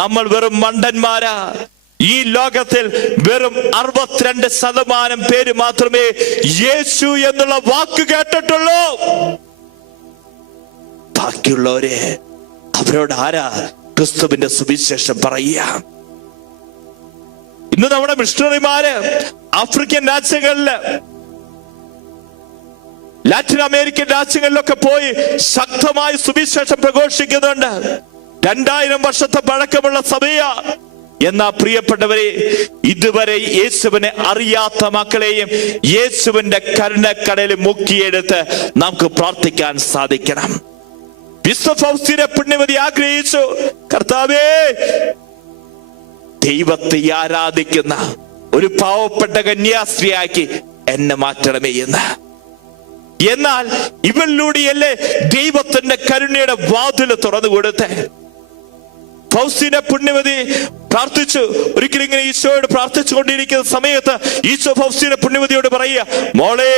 നമ്മൾ വെറും മണ്ടന്മാരാ. ഈ ലോകത്തിൽ വെറും 62% പേര് മാത്രമേ യേശു എന്നുള്ള വാക്ക് കേട്ടിട്ടുള്ളൂ. ബാക്കിയുള്ളവരെ അവരോട് ആരാ ക്രിസ്തുവിന്റെ സുവിശേഷം പറയുക? ഇന്ന് നമ്മുടെ മിഷണറിമാര് ആഫ്രിക്കൻ രാജ്യങ്ങളില്, ലാറ്റിൻ അമേരിക്കൻ രാജ്യങ്ങളിലൊക്കെ പോയി ശക്തമായി സുവിശേഷം പ്രഘോഷിക്കുന്നുണ്ട്. 2000 വർഷത്തെ പഴക്കമുള്ള സഭയാ. എന്നാ പ്രിയപ്പെട്ടവരെ, ഇതുവരെ യേശുവിനെ അറിയാത്ത മക്കളെയും യേശുവിന്റെ കരുണക്കടലിൽ മുക്കിയെടുത്ത് നമുക്ക് പ്രാർത്ഥിക്കാൻ സാധിക്കണം. വിശുദ്ധ ഫൗസ്തീന പുണ്യവതി ആഗ്രഹിച്ചു, കർത്താവേ, ദൈവത്തെ ആരാധിക്കുന്ന ഒരു പാവപ്പെട്ട കന്യാസ്ത്രീയാക്കി എന്നെ മാറ്റണമേ എന്ന്. എന്നാൽ ഇവളിലൂടെയല്ലേ ദൈവത്തിന്റെ കരുണയുടെ വാതിൽ തുറന്നു കൊടുത്തേ. ഫൗസ്തീന പുണ്യവതി പ്രാർത്ഥിച്ചു. ഒരിക്കലും ഇങ്ങനെ ഈശോയോട് പ്രാർത്ഥിച്ചു കൊണ്ടിരിക്കുന്ന സമയത്ത് ഈശോ ഫൗസ്തീന പുണ്യവതിയോട് പറയുക, മോളെ,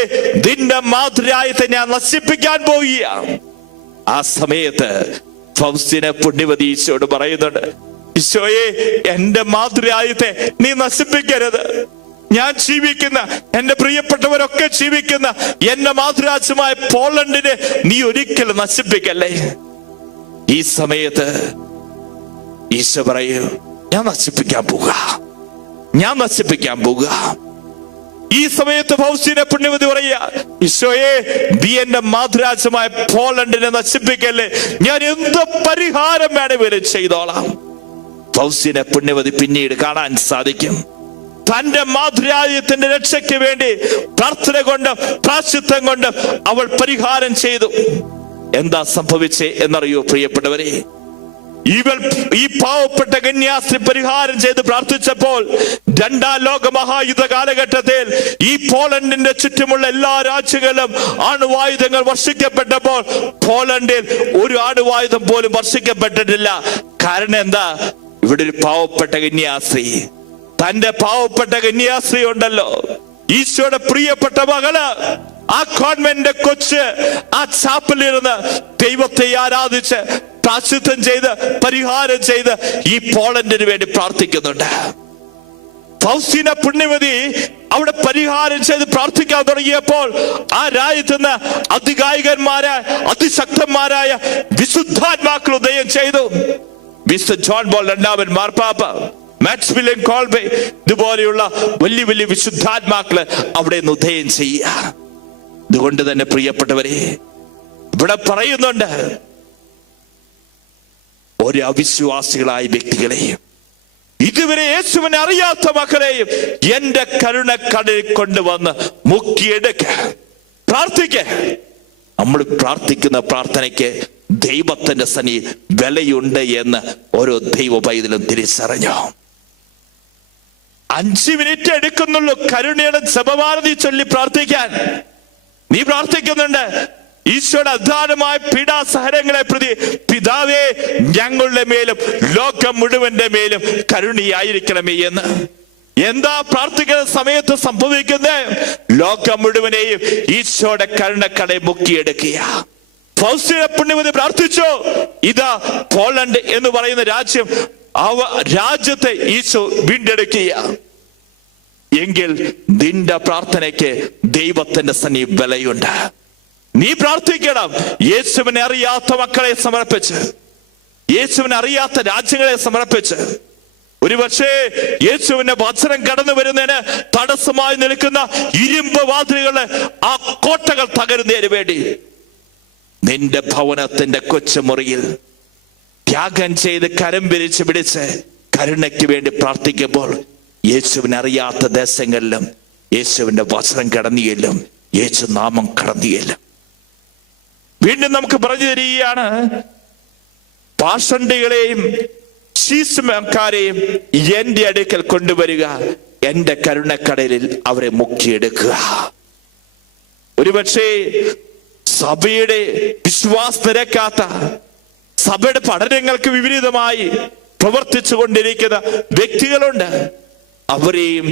നിന്റെ മാതൃരായത്തെ ഞാൻ നശിപ്പിക്കാൻ പോവുക. ആ സമയത്ത് ഫൗസ്തീന പുണ്യവതി ഈശോയോട് പറയുന്നുണ്ട്, ഈശോയെ, എന്റെ മാതൃരാജ്യത്തെ നീ നശിപ്പിക്കരുത്. ഞാൻ ജീവിക്കുന്ന, എന്റെ പ്രിയപ്പെട്ടവരൊക്കെ ജീവിക്കുന്ന എന്റെ മാതൃരാജ്യമായ പോളണ്ടിനെ നീ ഒരിക്കലും നശിപ്പിക്കല്ലേ. ഈ സമയത്ത് ഈശോ പറയൂ, ഞാൻ നശിപ്പിക്കാൻ പോവുക, ഞാൻ നശിപ്പിക്കാൻ പോവുക. ഈ സമയത്ത് ഫൗസ്തീന പുണ്യവതി പറയുക, ഈശോയെ, നീ എന്റെ മാതൃരാജ്യമായ പോളണ്ടിനെ നശിപ്പിക്കല്ലേ. ഞാൻ എന്ത് പരിഹാരം വേണമെങ്കിലും ചെയ്തോളാം. ഫൗസ്തീന പുണ്യവതി പിന്നീട് കാണാൻ സാധിക്കും, തന്റെ മാതൃരാജ്യത്തിന്റെ രക്ഷയ്ക്ക് വേണ്ടി പ്രാർത്ഥന കൊണ്ടും പ്രാശ്ചിത്തം കൊണ്ടും അവൾ പരിഹാരം ചെയ്തു. എന്താ സംഭവിച്ചേ എന്നറിയോ പ്രിയപ്പെട്ടവരെ? ഈ പാവപ്പെട്ട കന്യാസ്ത്രീ പരിഹാരം ചെയ്ത് പ്രാർത്ഥിച്ചപ്പോൾ 2-ാം ലോക മഹായുദ്ധ കാലഘട്ടത്തിൽ ഈ പോളണ്ടിന്റെ ചുറ്റുമുള്ള എല്ലാ രാജ്യങ്ങളിലും അണുവായുധങ്ങൾ വർഷിക്കപ്പെട്ടപ്പോൾ പോളണ്ടിൽ ഒരു അണുവായുധം പോലും വർഷിക്കപ്പെട്ടിട്ടില്ല. കാരണം എന്താ? ഇവിടെ ഒരു പാവപ്പെട്ട കന്യാസ്ത്രീ, തന്റെ പാവപ്പെട്ട കന്യാസ്ത്രീ ഉണ്ടല്ലോ, ഈശോയുടെ പ്രിയപ്പെട്ട മകള്, ആ കോൺവെന്റിന്റെ കൊച്ച് ആ ചാപ്പലിരുന്ന് ദൈവത്തെ ആരാധിച്ച് പ്രാശ്ചിത്തം ചെയ്ത് പരിഹാരം ചെയ്ത് ഈ പോളണ്ടിന് വേണ്ടി പ്രാർത്ഥിക്കുന്നുണ്ട്. ഫൗസ്തീന പുണ്യവതി അവിടെ പരിഹാരം ചെയ്ത് പ്രാർത്ഥിക്കാൻ തുടങ്ങിയപ്പോൾ ആ രാജ്യത്തുനിന്ന് അതികായികന്മാരായ അതിശക്തന്മാരായ വിശുദ്ധാത്മാക്കൾ ഉദയം ചെയ്തു. വിശുദ്ധ ജോൺ പോൾ രണ്ടാമൻ മാർപ്പാപ്പ, മാക്സിമിലിയൻ കോൾബെ, ഇതുപോലെയുള്ള വലിയ വലിയ വിശുദ്ധാത്മാക്കള് അവിടെ നിന്ന് ഉദയം ചെയ്യുക. അതുകൊണ്ട് തന്നെ പ്രിയപ്പെട്ടവരെ, ഇവിടെ പറയുന്നുണ്ട്, ഒരു അവിശ്വാസികളായ വ്യക്തികളെയും ഇതുവരെ യേശുവിനെ അറിയാത്ത മക്കളെയും എന്റെ കരുണക്കടലിൽ കൊണ്ടുവന്ന് മുക്കിയെടുക്ക, പ്രാർത്ഥിക്ക. നമ്മൾ പ്രാർത്ഥിക്കുന്ന പ്രാർത്ഥനയ്ക്ക് ദൈവത്തിന്റെ സന്നി വിലയുണ്ട് എന്ന് ഓരോ ദൈവ പൈതലും തിരിച്ചറിഞ്ഞു. 5 മിനിറ്റ് എടുക്കുന്നുള്ളൂ കരുണയുടെ ജപമാല ചൊല്ലി പ്രാർത്ഥിക്കാൻ. നീ പ്രാർത്ഥിക്കുന്നുണ്ട്, ഈശോയുടെ അധ്വാനമായ പീഡാസഹനങ്ങളെ പ്രതി പിതാവേ ഞങ്ങളുടെ മേലും ലോകം മുഴുവന്റെ മേലും കരുണയായിരിക്കണമേ എന്ന്. എന്താ പ്രാർത്ഥിക്കുന്ന സമയത്ത് സംഭവിക്കുന്നത്? ലോകം മുഴുവനെയും ഈശോയുടെ കരുണക്കടയെ മുക്കിയെടുക്കുക. ഫൗസ്തീന പുണ്യവതി പ്രാർത്ഥിച്ചോ, ഇതാ പോളണ്ട് എന്ന് പറയുന്ന രാജ്യം, രാജ്യത്തെ ഈശോ വീണ്ടെടുക്കുക. എങ്കിൽ നിന്റെ പ്രാർത്ഥനയ്ക്ക് ദൈവത്തിന്റെ സന്നി വിലയുണ്ട്. നീ പ്രാർത്ഥിക്കണം, യേശുവിനെ അറിയാത്ത മക്കളെ സമർപ്പിച്ച്, യേശുവിനെ അറിയാത്ത രാജ്യങ്ങളെ സമർപ്പിച്ച്. ഒരുപക്ഷേ യേശുവിന്റെ വചനം കടന്നു വരുന്നതിന് തടസ്സമായി നിൽക്കുന്ന ഇരുമ്പ് വാതിലുകള്, ആ കോട്ടകൾ തകരുന്നതിന് വേണ്ടി നിന്റെ ഭവനത്തിന്റെ കൊച്ചുമുറിയിൽ ത്യാഗം ചെയ്ത് കരം വിരിച്ച് പിടിച്ച് കരുണയ്ക്ക് വേണ്ടി പ്രാർത്ഥിക്കുമ്പോൾ യേശുവിനെ അറിയാത്ത ദേശങ്ങളിലും യേശുവിന്റെ വചനം കടന്നിയല്ലും, യേശു നാമം കടന്നിയല്ലും. വീണ്ടും നമുക്ക് പറഞ്ഞു തരികയാണ്, പാഷണ്ഡികളെയും ശീശുമക്കാരെയും എന്റെ അടുക്കൽ കൊണ്ടുവരിക, എന്റെ കരുണക്കടലിൽ അവരെ മുക്കിയെടുക്കുക. ഒരുപക്ഷേ സഭയുടെ വിശ്വാസം നിരക്കാത്ത, സഭയുടെ പഠനങ്ങൾക്ക് വിപരീതമായി പ്രവർത്തിച്ചു കൊണ്ടിരിക്കുന്ന വ്യക്തികളുണ്ട്. അവരെയും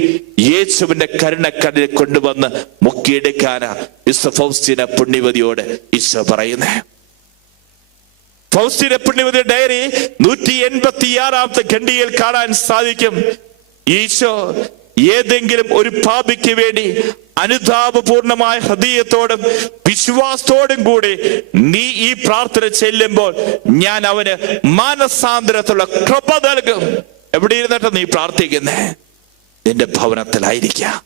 യേശുവിന്റെ കരുണക്കടലിൽ കൊണ്ടുവന്ന് മുക്കിയെടുക്കാനാ വിശുദ്ധ ഫൗസ്തീന പുണ്യവതിയോട് ഈശോ പറയുന്നേ. ഫൗസ്തീന പുണ്യവതിയുടെ ഡയറി 186 ഖണ്ഡികയിൽ കാണാൻ സാധിക്കും. ഈശോ ഏതെങ്കിലും ഒരു പാപിക്ക് വേണ്ടി അനുതാപപൂർണമായ ഹൃദയത്തോടും വിശ്വാസത്തോടും കൂടി നീ ഈ പ്രാർത്ഥന ചെല്ലുമ്പോൾ ഞാൻ അവന് മാനസാന്തരത്തിലുള്ള കൃപ നൽകും. എവിടെ ഇരുന്നിട്ട് നീ പ്രാർത്ഥിക്കുന്നേ? നിന്റെ ഭവനത്തിലായിരിക്കാം.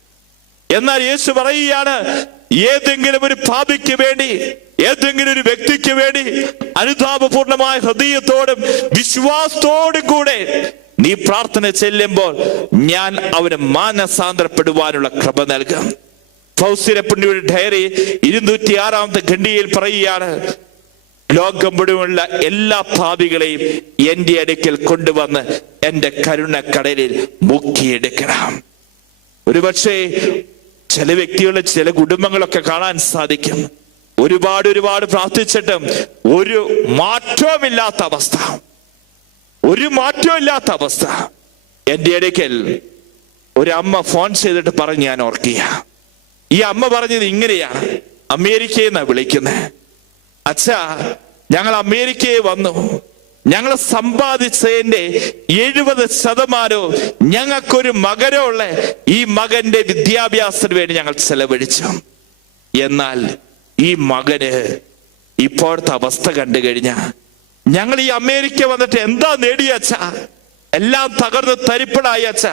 എന്നാൽ യേശു പറയുകയാണ്, ഏതെങ്കിലും ഒരു പാപിക്ക് വേണ്ടി, ഏതെങ്കിലും ഒരു വ്യക്തിക്ക് വേണ്ടി അനുതാപപൂർണമായ ഹൃദയത്തോടും വിശ്വാസത്തോടും കൂടെ നീ പ്രാർത്ഥന ചെല്ലുമ്പോൾ ഞാൻ അവന് മാനസാന്തരപ്പെടുവാനുള്ള കൃപ നൽകും. ഫൗസ്തീന പുണ്യവതിയുടെ ഡയറി 206 ഖണ്ഡികയിൽ പറയുകയാണ്, ലോകം മുഴുവനുള്ള എല്ലാ പാപികളെയും എന്റെ അടുക്കൽ കൊണ്ടുവന്ന് എന്റെ കരുണക്കടലിൽ മുക്കിയെടുക്കണം. ഒരുപക്ഷെ ചില വ്യക്തികളുടെ, ചില കുടുംബങ്ങളൊക്കെ കാണാൻ സാധിക്കും, ഒരുപാട് പ്രാർത്ഥിച്ചിട്ടും ഒരു മാറ്റവുമില്ലാത്ത അവസ്ഥ, ഒരു മാറ്റമില്ലാത്ത അവസ്ഥ. എന്റെ അടുക്കൽ ഒരു അമ്മ ഫോൺ ചെയ്തിട്ട് പറഞ്ഞ് ഞാൻ ഓർക്കുക. ഈ അമ്മ പറഞ്ഞത് ഇങ്ങനെയാണ്, അമേരിക്കയിൽ നിന്നാണ് വിളിക്കുന്നത്. അച്ഛാ, ഞങ്ങൾ അമേരിക്കയിൽ വന്നു, ഞങ്ങൾ സമ്പാദിച്ചതിന്റെ 70% ഞങ്ങൾക്കൊരു മകനുള്ള ഈ മകന്റെ വിദ്യാഭ്യാസത്തിന് വേണ്ടി ഞങ്ങൾ ചെലവഴിച്ചു. എന്നാൽ ഈ മകന് ഇപ്പോഴത്തെ അവസ്ഥ കണ്ടു കഴിഞ്ഞാൽ ഞങ്ങൾ ഈ അമേരിക്ക വന്നിട്ട് എന്താ നേടിയ അച്ഛാ? എല്ലാം തകർന്ന് തരിപ്പണായി അച്ഛാ.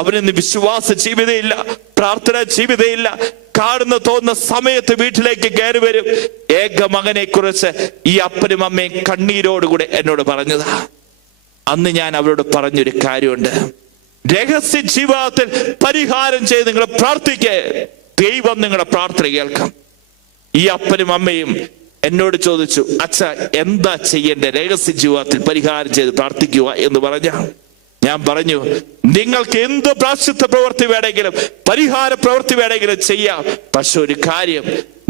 അവനിന്ന് വിശ്വാസ ജീവിതമില്ല, പ്രാർത്ഥന ജീവിതമില്ല. കാണുന്ന തോന്നുന്ന സമയത്ത് വീട്ടിലേക്ക് കയറി വരും. ഏക മകനെ കുറിച്ച് ഈ അപ്പനും അമ്മയും കണ്ണീരോടുകൂടെ എന്നോട് പറഞ്ഞതാ. അന്ന് ഞാൻ അവരോട് പറഞ്ഞൊരു കാര്യമുണ്ട്, രഹസ്യ ജീവിതത്തിൽ പരിഹാരം ചെയ്ത് നിങ്ങൾ പ്രാർത്ഥിക്കേ, ദൈവം നിങ്ങളുടെ പ്രാർത്ഥന കേൾക്കാം. ഈ അപ്പനും അമ്മയും എന്നോട് ചോദിച്ചു, അച്ഛ എന്താ ചെയ്യേണ്ടത് രഹസ്യ ജീവിതത്തിൽ പരിഹാരം ചെയ്ത് പ്രാർത്ഥിക്കുക എന്ന് പറഞ്ഞ ഞാൻ പറഞ്ഞു, നിങ്ങൾക്ക് എന്ത് പ്രാശ്ചിത്ത പ്രവൃത്തി വേണമെങ്കിലും പരിഹാര പ്രവൃത്തി വേണമെങ്കിലും ചെയ്യാം. പക്ഷെ ഒരു കാര്യം,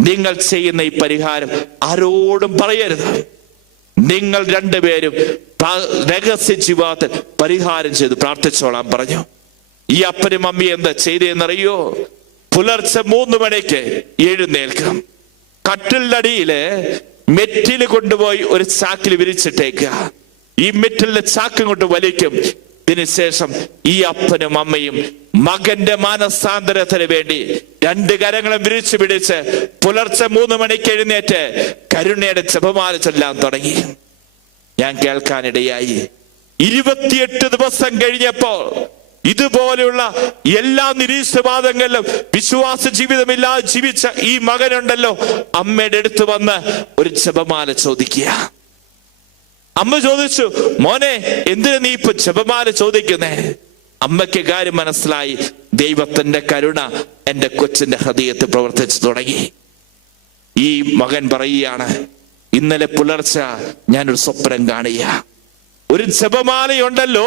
നിങ്ങൾ ചെയ്യുന്ന ഈ പരിഹാരം ആരോടും പറയരുത്. നിങ്ങൾ രണ്ടുപേരും രഹസ്യ ജീവിതത്തിൽ പരിഹാരം ചെയ്ത് പ്രാർത്ഥിച്ചോളാൻ പറഞ്ഞു. ഈ അപ്പനും അമ്മയും എന്താ ചെയ്തെന്നറിയോ? പുലർച്ചെ 3 മണിക്ക് എഴുന്നേൽക്കാം, കട്ടിലടിയില് മെറ്റിൽ കൊണ്ടുപോയി ഒരു ചാക്കിൽ വിരിച്ചിട്ടേക്കുക. ഈ മെറ്റിലിന്റെ ചാക്ക് കൊണ്ട് വലിക്കും. ഇതിനുശേഷം ഈ അപ്പനും അമ്മയും മകന്റെ മാനസാന്തരത്തിന് വേണ്ടി 2 കരങ്ങളും വിരിച്ചു പിടിച്ച് പുലർച്ചെ 3 മണിക്ക് എഴുന്നേറ്റ് കരുണയുടെ ജപമാല ചൊല്ലാൻ തുടങ്ങി. ഞാൻ കേൾക്കാനിടയായി. 28 ദിവസം കഴിഞ്ഞപ്പോൾ ഇതുപോലെയുള്ള എല്ലാ നിരീശ്വരവാദങ്ങളിലും വിശ്വാസ ജീവിതമില്ലാതെ ജീവിച്ച ഈ മകനുണ്ടല്ലോ, അമ്മയുടെ അടുത്ത് വന്ന് ഒരു ജപമാല ചോദിക്കുക. അമ്മ ചോദിച്ചു, മോനെ എന്തിനാ നീ ഇപ്പൊ ജപമാല ചോദിക്കുന്നേ? അമ്മയ്ക്ക് കാര്യം മനസ്സിലായി. ദൈവത്തിന്റെ കരുണ എന്റെ കൊച്ചിന്റെ ഹൃദയത്തിൽ പ്രവർത്തിച്ചു തുടങ്ങി. ഈ മകൻ പറയുകയാണ്, ഇന്നലെ പുലർച്ചെ ഞാനൊരു സ്വപ്നം കാണുക. ഒരു ജപമാലയുണ്ടല്ലോ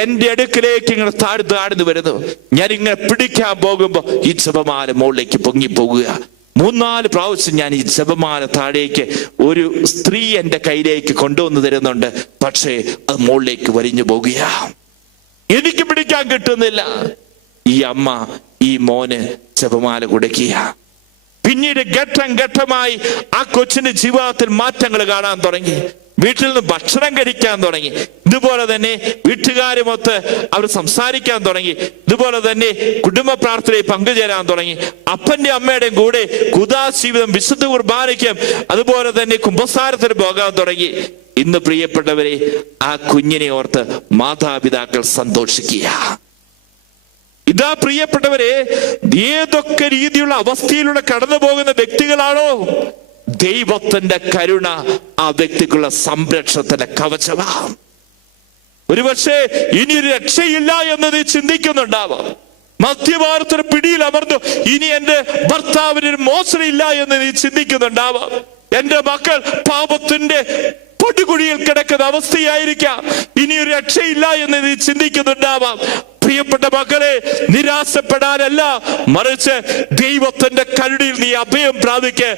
എന്റെ അടുക്കിലേക്ക് ഇങ്ങനെ താഴ്ന്നു വരുന്നു. ഞാൻ ഇങ്ങനെ പിടിക്കാൻ പോകുമ്പോ ഈ ജപമാല മുകളിലേക്ക് പൊങ്ങിപ്പോകുക. 3-4 പ്രാവശ്യം ഞാൻ ഈ ജപമാല താഴേക്ക് ഒരു സ്ത്രീ എന്റെ കയ്യിലേക്ക് കൊണ്ടുവന്ന് തരുന്നുണ്ട്. പക്ഷേ അത് മുകളിലേക്ക് വലിഞ്ഞു പോകുക. എനിക്ക് പിടിക്കാൻ കിട്ടുന്നില്ല. ഈ അമ്മ ഈ മോന് ജപമാല കൊടുക്കുക. പിന്നീട് ഘട്ടം ഘട്ടമായി ആ കൊച്ചിന്റെ ജീവിതത്തിൽ മാറ്റങ്ങൾ കാണാൻ തുടങ്ങി. വീട്ടിൽ നിന്ന് ഭക്ഷണം കഴിക്കാൻ തുടങ്ങി. ഇതുപോലെ തന്നെ വീട്ടുകാരുമൊത്ത് അവർ സംസാരിക്കാൻ തുടങ്ങി. ഇതുപോലെ തന്നെ കുടുംബ പ്രാർത്ഥനയിൽ പങ്കുചേരാൻ തുടങ്ങി. അപ്പന്റെ അമ്മയുടെയും കൂടെ കുദാശീവിതം, വിശുദ്ധ കുർബാനയ്ക്കും അതുപോലെ തന്നെ കുമ്പസാരത്തിന് പോകാൻ തുടങ്ങി. ഇന്ന് പ്രിയപ്പെട്ടവരെ, ആ കുഞ്ഞിനെ ഓർത്ത് മാതാപിതാക്കൾ സന്തോഷിക്കുക. ഇതാ പ്രിയപ്പെട്ടവരെ, ഏതൊക്കെ രീതിയിലുള്ള അവസ്ഥയിലൂടെ കടന്നു പോകുന്ന വ്യക്തികളാണോ, ദൈവത്തിന്റെ കരുണ ആ വ്യക്തിക്കുള്ള സംരക്ഷണത്തിന്റെ കവചമാണ്. ഒരുപക്ഷെ ഇനിയൊരു രക്ഷയില്ല എന്ന് നീ ചിന്തിക്കുന്നുണ്ടാവാം. മദ്യപാനത്തിന് പിടിയിൽ അമർന്നു ഇനി എന്റെ ഭർത്താവിന് ഒരു മോചനമില്ല എന്ന് നീ ചിന്തിക്കുന്നുണ്ടാവാം. എന്റെ മക്കൾ പാപത്തിന്റെ പൊടികുഴിയിൽ കിടക്കുന്ന അവസ്ഥയായിരിക്കാം. ഇനിയൊരു രക്ഷയില്ല എന്ന് നീ ചിന്തിക്കുന്നുണ്ടാവാം. പ്രിയപ്പെട്ട മക്കളെ, നിരാശപ്പെടാനല്ല, മറിച്ച് ദൈവത്തിന്റെ കരുണയിൽ നീ അഭയം പ്രാപിക്ക്.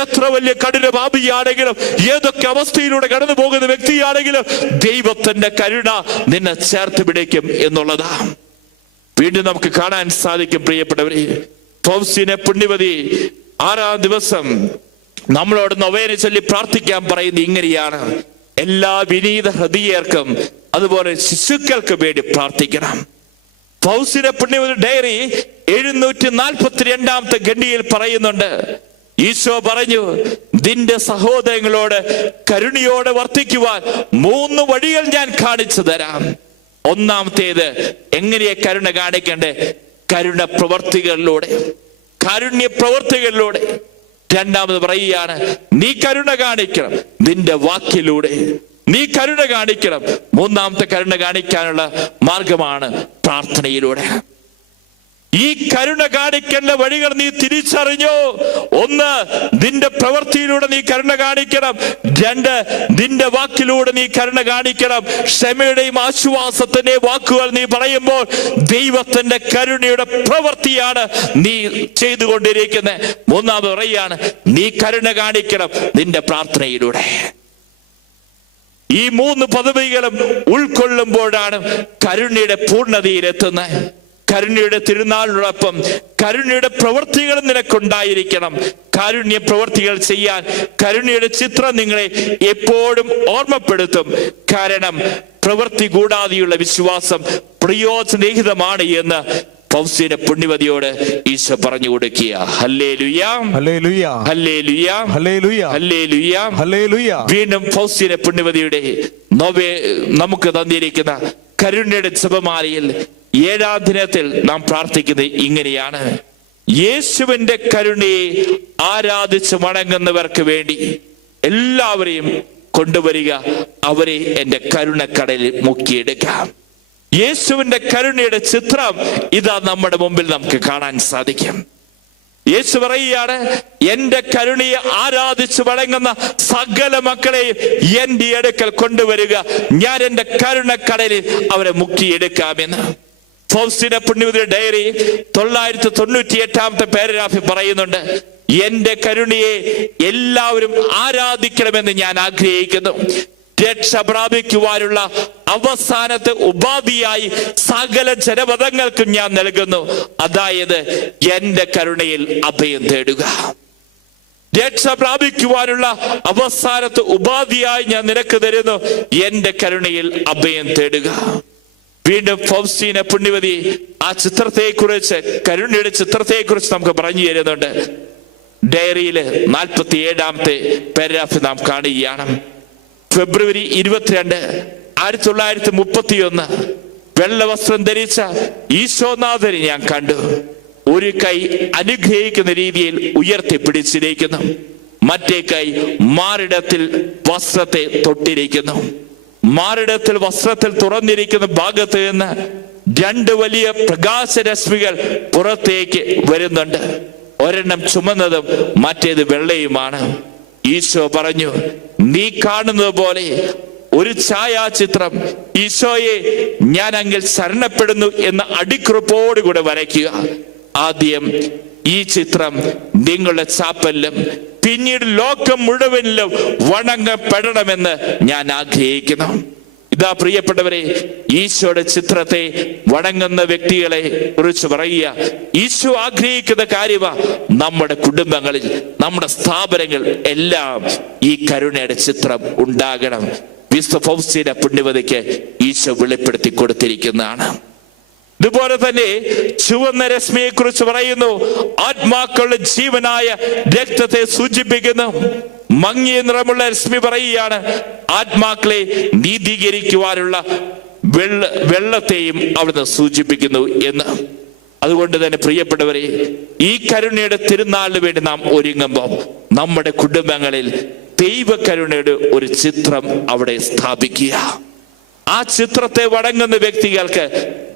എത്ര വലിയ കഠിന പാപിയാണെങ്കിലും, ഏതൊക്കെ അവസ്ഥയിലൂടെ കടന്നു പോകുന്ന വ്യക്തിയാണെങ്കിലും, ദൈവത്തിന്റെ കരുണ നിന്നെ ചേർത്ത് പിടിക്കും എന്നുള്ളതാ. വീണ്ടും നമുക്ക് കാണാൻ സാധിക്കും പ്രിയപ്പെട്ടവരെ, ഫൗസ്തീന പുണ്യവതി 6-ാം ദിവസം നമ്മളോട് നൊവേന ചൊല്ലി പ്രാർത്ഥിക്കാൻ പറയുന്നത് ഇങ്ങനെയാണ്: എല്ലാ വിനീത ഹൃദയർക്കും അതുപോലെ ശിശുക്കൾക്കും വേണ്ടി പ്രാർത്ഥിക്കണം. ഫൗസ്തീന പുണ്യവതി ഡയറി 742-ാമത്തെ ഖണ്ഡികയിൽ പറയുന്നുണ്ട്, ഈശോ പറഞ്ഞു, നിന്റെ സഹോദരങ്ങളോട് കരുണയോടെ വർത്തിക്കുവാൻ 3 വഴികൾ ഞാൻ കാണിച്ചു തരാം. ഒന്നാമത്തേത്, എങ്ങനെയാ കരുണ കാണിക്കണ്ടേ? കരുണ പ്രവർത്തികളിലൂടെ, കാരുണ്യ പ്രവർത്തികളിലൂടെ. രണ്ടാമത് പറയുകയാണ്, നീ കരുണ കാണിക്കണം നിന്റെ വാക്കിലൂടെ, നീ കരുണ കാണിക്കണം. മൂന്നാമത്തെ കരുണ കാണിക്കാനുള്ള മാർഗമാണ് പ്രാർത്ഥനയിലൂടെ. ഈ കരുണ കാണിക്കേണ്ട വഴികൾ നീ തിരിച്ചറിഞ്ഞോ? 1, നിന്റെ പ്രവൃത്തിയിലൂടെ നീ കരുണ കാണിക്കണം. 2, നിന്റെ വാക്കിലൂടെ നീ കരുണ കാണിക്കണം. ക്ഷമയുടെയും ആശ്വാസത്തിന്റെയും വാക്കുകൾ നീ പറയുമ്പോൾ ദൈവത്തിന്റെ കരുണയുടെ പ്രവൃത്തിയാണ് നീ ചെയ്തുകൊണ്ടിരിക്കുന്നത്. 3 പറയുകയാണ്, നീ കരുണ കാണിക്കണം നിന്റെ പ്രാർത്ഥനയിലൂടെ. ഈ 3 പദവികളും ഉൾക്കൊള്ളുമ്പോഴാണ് കരുണയുടെ പൂർണ്ണതയിലെത്തുന്നത്. കരുണയുടെ തിരുനാളിനോടൊപ്പം കരുണയുടെ പ്രവൃത്തികൾ നിനക്കുണ്ടായിരിക്കണം. കാരുണ്യ പ്രവൃത്തികൾ ചെയ്യാൻ കരുണയുടെ ചിത്രം നിങ്ങളെ എപ്പോഴും ഓർമ്മപ്പെടുത്തും. കാരണം പ്രവൃത്തി കൂടാതെയുള്ള വിശ്വാസം പ്രയോജനരഹിതമാണ് എന്ന് ഫൗസ്തീന പുണ്യവതിയോട് ഈശോ പറഞ്ഞു കൊടുക്കുക. Hallelujah, hallelujah, hallelujah, hallelujah, hallelujah, hallelujah. വീണ്ടും ഫൗസ്തീന പുണ്യവതിയുടെ നമുക്ക് തന്നിരിക്കുന്ന കരുണയുടെ ജപമാലയിൽ 7-ാം ദിനത്തിൽ നാം പ്രാർത്ഥിക്കുന്നത് ഇങ്ങനെയാണ്: യേശുവിന്റെ കരുണയെ ആരാധിച്ച് വണങ്ങുന്നവർക്ക് വേണ്ടി എല്ലാവരെയും കൊണ്ടുവരിക, അവരെ എന്റെ കരുണക്കടലിൽ മുക്കിയെടുക്കാം. യേശുവിന്റെ കരുണയുടെ ചിത്രം ഇതാ നമ്മുടെ മുമ്പിൽ നമുക്ക് കാണാൻ സാധിക്കും. യേശു പറയുകയാണ്, എന്റെ കരുണയെ ആരാധിച്ച് വണങ്ങുന്ന സകല മക്കളെയും എന്റെ അടുക്കൽ കൊണ്ടുവരിക, ഞാൻ എന്റെ കരുണക്കടലിൽ അവരെ മുക്കിയെടുക്കാമെന്ന്. ഫൗസ്തീന പുണ്യവതിയുടെ ഡയറി 998-ാമത്തെ പാരഗ്രാഫിൽ പറയുന്നുണ്ട്, എന്റെ കരുണയെ എല്ലാവരും ആരാധിക്കണമെന്ന് ഞാൻ ആഗ്രഹിക്കുന്നു. രക്ഷ പ്രാപിക്കുവാനുള്ള അവസാനത്തെ ഉപാധിയായി സകല ജനപദങ്ങൾക്കും ഞാൻ നൽകുന്നു. അതായത് എന്റെ കരുണയിൽ അഭയം തേടുക. രക്ഷ പ്രാപിക്കുവാനുള്ള അവസാനത്തെ ഉപാധിയായി ഞാൻ നിനക്ക് തരുന്നു, എന്റെ കരുണയിൽ അഭയം തേടുക. വീണ്ടും ഫൗസ്തീന പുണ്യവതി ആ ചിത്രത്തെക്കുറിച്ച്, കരുണയുടെ ചിത്രത്തെക്കുറിച്ച് നമുക്ക് പറഞ്ഞു തരുന്നുണ്ട്. ഡയറിയില് 47-ാമത്തെ പാരഗ്രാഫ് നാം കാണുകയാണ്. ഫെബ്രുവരി 22, 1931 വെള്ളവസ്ത്രം ധരിച്ച ഈശോനാഥനെ ഞാൻ കണ്ടു. ഒരു കൈ അനുഗ്രഹിക്കുന്ന രീതിയിൽ ഉയർത്തിപ്പിടിച്ചിരിക്കുന്നു, മറ്റേ കൈ മാറിടത്തിൽ വസ്ത്രത്തെ തൊട്ടിരിക്കുന്നു. മാറിടത്തിൽ വസ്ത്രത്തിൽ തുറന്നിരിക്കുന്ന ഭാഗത്ത് നിന്ന് 2 വലിയ പ്രകാശരശ്മികൾ പുറത്തേക്ക് വരുന്നുണ്ട്. ഒരെണ്ണം ചുമന്നതും മറ്റേത് വെള്ളയുമാണ്. ഈശോ പറഞ്ഞു, നീ കാണുന്നത് പോലെ ഒരു ഛായാചിത്രം ഈശോയെ ഞാൻ അങ്ങിൽ ശരണപ്പെടുന്നു എന്ന അടിക്കുറിപ്പോടുകൂടെ വരയ്ക്കുക. ആദ്യം ഈ ചിത്രം നിങ്ങളുടെ ചാപ്പലിലും പിന്നീട് ലോകം മുഴുവനിലും വണങ്ങപ്പെടണമെന്ന് ഞാൻ ആഗ്രഹിക്കുന്നു. ഇതാ പ്രിയപ്പെട്ടവരെ, ഈശോയുടെ ചിത്രത്തെ വണങ്ങുന്ന വ്യക്തികളെ കുറിച്ച് പറയുക. ഈശോ ആഗ്രഹിക്കുന്ന കാര്യമാ നമ്മുടെ കുടുംബങ്ങളിൽ, നമ്മുടെ സ്ഥാപനങ്ങൾ എല്ലാം ഈ കരുണയുടെ ചിത്രം ഉണ്ടാകണം. വിശുദ്ധ ഫൗസ്റ്റീന പുണ്യവതിക്ക് ഈശോ വെളിപ്പെടുത്തി കൊടുത്തിരിക്കുന്നതാണ്. ഇതുപോലെ തന്നെ ചുവന്ന രശ്മിയെ കുറിച്ച് പറയുന്നു, ആത്മാക്കളുടെ ജീവനായ രക്തത്തെ സൂചിപ്പിക്കുന്നു. മങ്ങിയ നിറമുള്ള രശ്മി പറയുകയാണ്, ആത്മാക്കളെ നീതീകരിക്കുവാനുള്ള വെള്ളത്തെയും അവിടുന്ന് സൂചിപ്പിക്കുന്നു എന്ന്. അതുകൊണ്ട് തന്നെ പ്രിയപ്പെട്ടവരെ, ഈ കരുണയുടെ തിരുനാളിന് വേണ്ടി നാം ഒരുങ്ങുമ്പോൾ നമ്മുടെ കുടുംബങ്ങളിൽ ദൈവകരുണയുടെ ഒരു ചിത്രം അവിടെ സ്ഥാപിക്കുക. ആ ചിത്രത്തെ വണങ്ങുന്ന വ്യക്തികൾക്ക്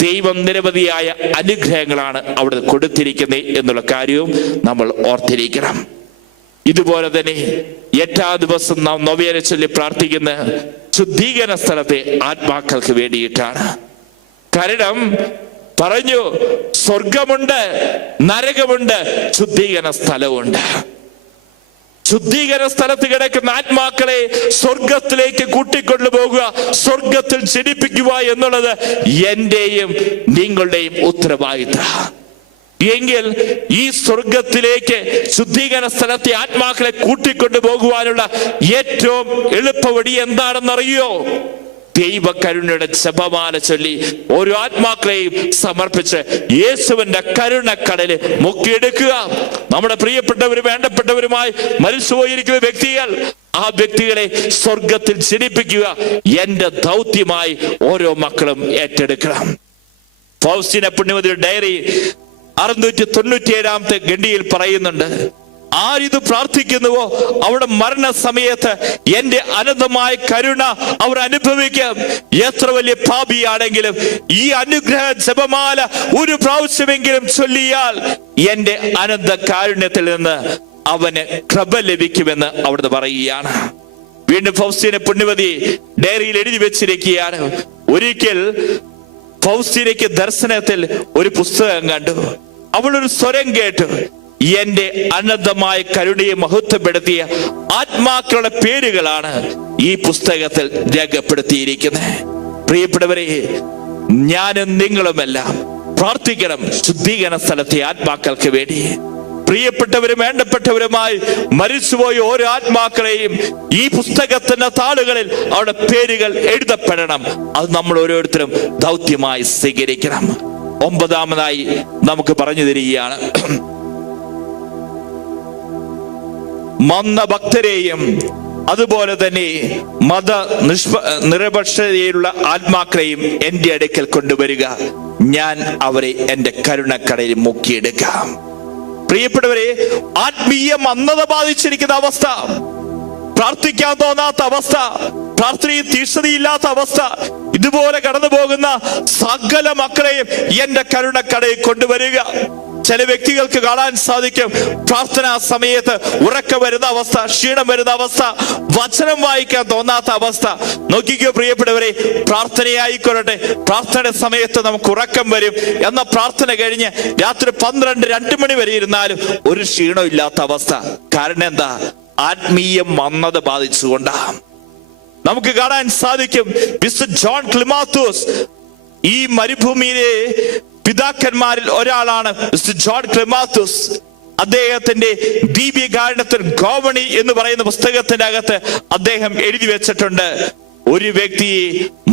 ദൈവം നിരവധിയായ അനുഗ്രഹങ്ങളാണ് അവിടെ കൊടുത്തിരിക്കുന്നത് എന്നുള്ള കാര്യവും നമ്മൾ ഓർത്തിരിക്കണം. ഇതുപോലെ തന്നെ 8ാം ദിവസം നാം നൊവേന ചൊല്ലി പ്രാർത്ഥിക്കുന്ന ശുദ്ധീകരണ സ്ഥലത്തെ ആത്മാക്കൾക്ക് വേണ്ടിയിട്ടാണ്. കാരണം പറഞ്ഞു, സ്വർഗമുണ്ട്, നരകമുണ്ട്, ശുദ്ധീകരണ സ്ഥലമുണ്ട്. ശുദ്ധീകരണ സ്ഥലത്ത് കിടക്കുന്ന ആത്മാക്കളെ സ്വർഗത്തിലേക്ക് കൂട്ടിക്കൊണ്ടുപോകുക, സ്വർഗത്തിൽ ജനിപ്പിക്കുക എന്നുള്ളത് എന്റെയും നിങ്ങളുടെയും ഉത്തരവാദിത്തം. എങ്കിൽ ഈ സ്വർഗത്തിലേക്ക് ശുദ്ധീകരണ സ്ഥലത്തെ ആത്മാക്കളെ കൂട്ടിക്കൊണ്ടുപോകുവാനുള്ള ഏറ്റവും എളുപ്പവഴി എന്താണെന്നറിയോ? ദൈവകരുണയുടെ ജപമാല ചൊല്ലി ഓരോ ആത്മാക്കളെയും സമർപ്പിച്ച് യേശുവിന്റെ കരുണക്കടല് മുക്കിയെടുക്കുക. നമ്മുടെ പ്രിയപ്പെട്ടവരും വേണ്ടപ്പെട്ടവരുമായി മരിച്ചുപോയിരിക്കുന്ന വ്യക്തികൾ, ആ വ്യക്തികളെ സ്വർഗത്തിൽ ജനിപ്പിക്കുക എന്റെ ദൗത്യമായി ഓരോ മക്കളും ഏറ്റെടുക്കണം. ഫൗസ്റ്റീന പുണ്യവതിയുടെ ഡയറി 697 ഗണ്ടിയിൽ പറയുന്നുണ്ട്, ആരിത് പ്രാർത്ഥിക്കുന്നുവോ അവിടെ മരണസമയത്ത് എന്റെ അനന്തമായ കരുണ അവർ അനുഭവിക്കും. എത്ര വലിയ പാപിയാണെങ്കിലും ഈ അനുഗ്രഹ ജപമാല ഒരു പ്രാവശ്യമെങ്കിലും ചൊല്ലിയാൽ എന്റെ അനന്ത കാരുണ്യത്തിൽ നിന്ന് അവന് കൃപ ലഭിക്കുമെന്ന് അവിടുന്ന് പറയുകയാണ്. വീണ്ടും ഫൗസ്റ്റീന പുണ്യവതി ഡയറിയിൽ എഴുതി വെച്ചിരിക്കുകയാണ്, ഒരിക്കൽ ഫൗസ്റ്റീനയ്ക്ക് ദർശനത്തിൽ ഒരു പുസ്തകം കണ്ടു. അവൾ ഒരു സ്വരം കേട്ടു, എന്റെ അനന്തമായ കരുണയെ മഹത്വപ്പെടുത്തിയ ആത്മാക്കളുടെ പേരുകളാണ് ഈ പുസ്തകത്തിൽ രേഖപ്പെടുത്തിയിരിക്കുന്നത്. പ്രിയപ്പെട്ടവരെ, ഞാനും നിങ്ങളുമെല്ലാം പ്രാർത്ഥിക്കണം ശുദ്ധീകരണ സ്ഥലത്തെ ആത്മാക്കൾക്ക് വേണ്ടി. പ്രിയപ്പെട്ടവരും വേണ്ടപ്പെട്ടവരുമായി മരിച്ചുപോയ ഓരോ ആത്മാക്കളെയും ഈ പുസ്തകത്തിന്റെ താളുകളിൽ അവരുടെ പേരുകൾ എഴുതപ്പെടണം. അത് നമ്മൾ ഓരോരുത്തരും ദൗത്യമായി സ്വീകരിക്കണം. 9ാമതായി നമുക്ക് പറഞ്ഞു തരികയാണ്, മന്ദഭക്തരെയും അതുപോലെ തന്നെ നിരപക്ഷതയിലുള്ള ആത്മാക്കളെയും എന്റെ അടുക്കൽ കൊണ്ടുവരിക, ഞാൻ അവരെ എന്റെ കരുണക്കടയിൽ മുക്കിയെടുക്കാം. പ്രിയപ്പെട്ടവരെ, ആത്മീയ മന്ദത ബാധിച്ചിരിക്കുന്ന അവസ്ഥ, പ്രാർത്ഥിക്കാൻ തോന്നാത്ത അവസ്ഥ, പ്രാർത്ഥനയിൽ തീഷ്ണതയില്ലാത്ത അവസ്ഥ, ഇതുപോലെ കടന്നു പോകുന്ന സകല മക്കളെയും എന്റെ കരുണക്കടയിൽ കൊണ്ടുവരിക. ചില വ്യക്തികൾക്ക് കാണാൻ സാധിക്കും, പ്രാർത്ഥനാ സമയത്ത് ഉറക്കം വരുന്ന അവസ്ഥ, ക്ഷീണം വരുന്ന അവസ്ഥ, വചനം വായിക്കാൻ തോന്നാത്ത അവസ്ഥ. നോക്കിക്കോ പ്രിയപ്പെട്ടവരെ, പ്രാർത്ഥനയായിക്കൊള്ളട്ടെ, പ്രാർത്ഥനയുടെ സമയത്ത് നമുക്ക് ഉറക്കം വരും. എന്ന പ്രാർത്ഥന കഴിഞ്ഞ് രാത്രി 12-2 മണി വരെ ഇരുന്നാലും ഒരു ക്ഷീണം ഇല്ലാത്ത അവസ്ഥ. കാരണം എന്താ? ആത്മീയ മന്ദത ബാധിച്ചുകൊണ്ടാ. നമുക്ക് കാണാൻ സാധിക്കും, വിശുദ്ധ ജോൺ ക്ലിമാത്തോസ് ഈ മരുഭൂമിയിലെ പിതാക്കന്മാരിൽ ഒരാളാണ് വിശുദ്ധ ജോൺ ക്ലിമാത്തോസ്. അദ്ദേഹത്തിന്റെ ദിവ്യകാരുണ്യത്തിൽ ഗോവണി എന്ന് പറയുന്ന പുസ്തകത്തിന്റെ അകത്ത് അദ്ദേഹം എഴുതി വെച്ചിട്ടുണ്ട്, ഒരു വ്യക്തി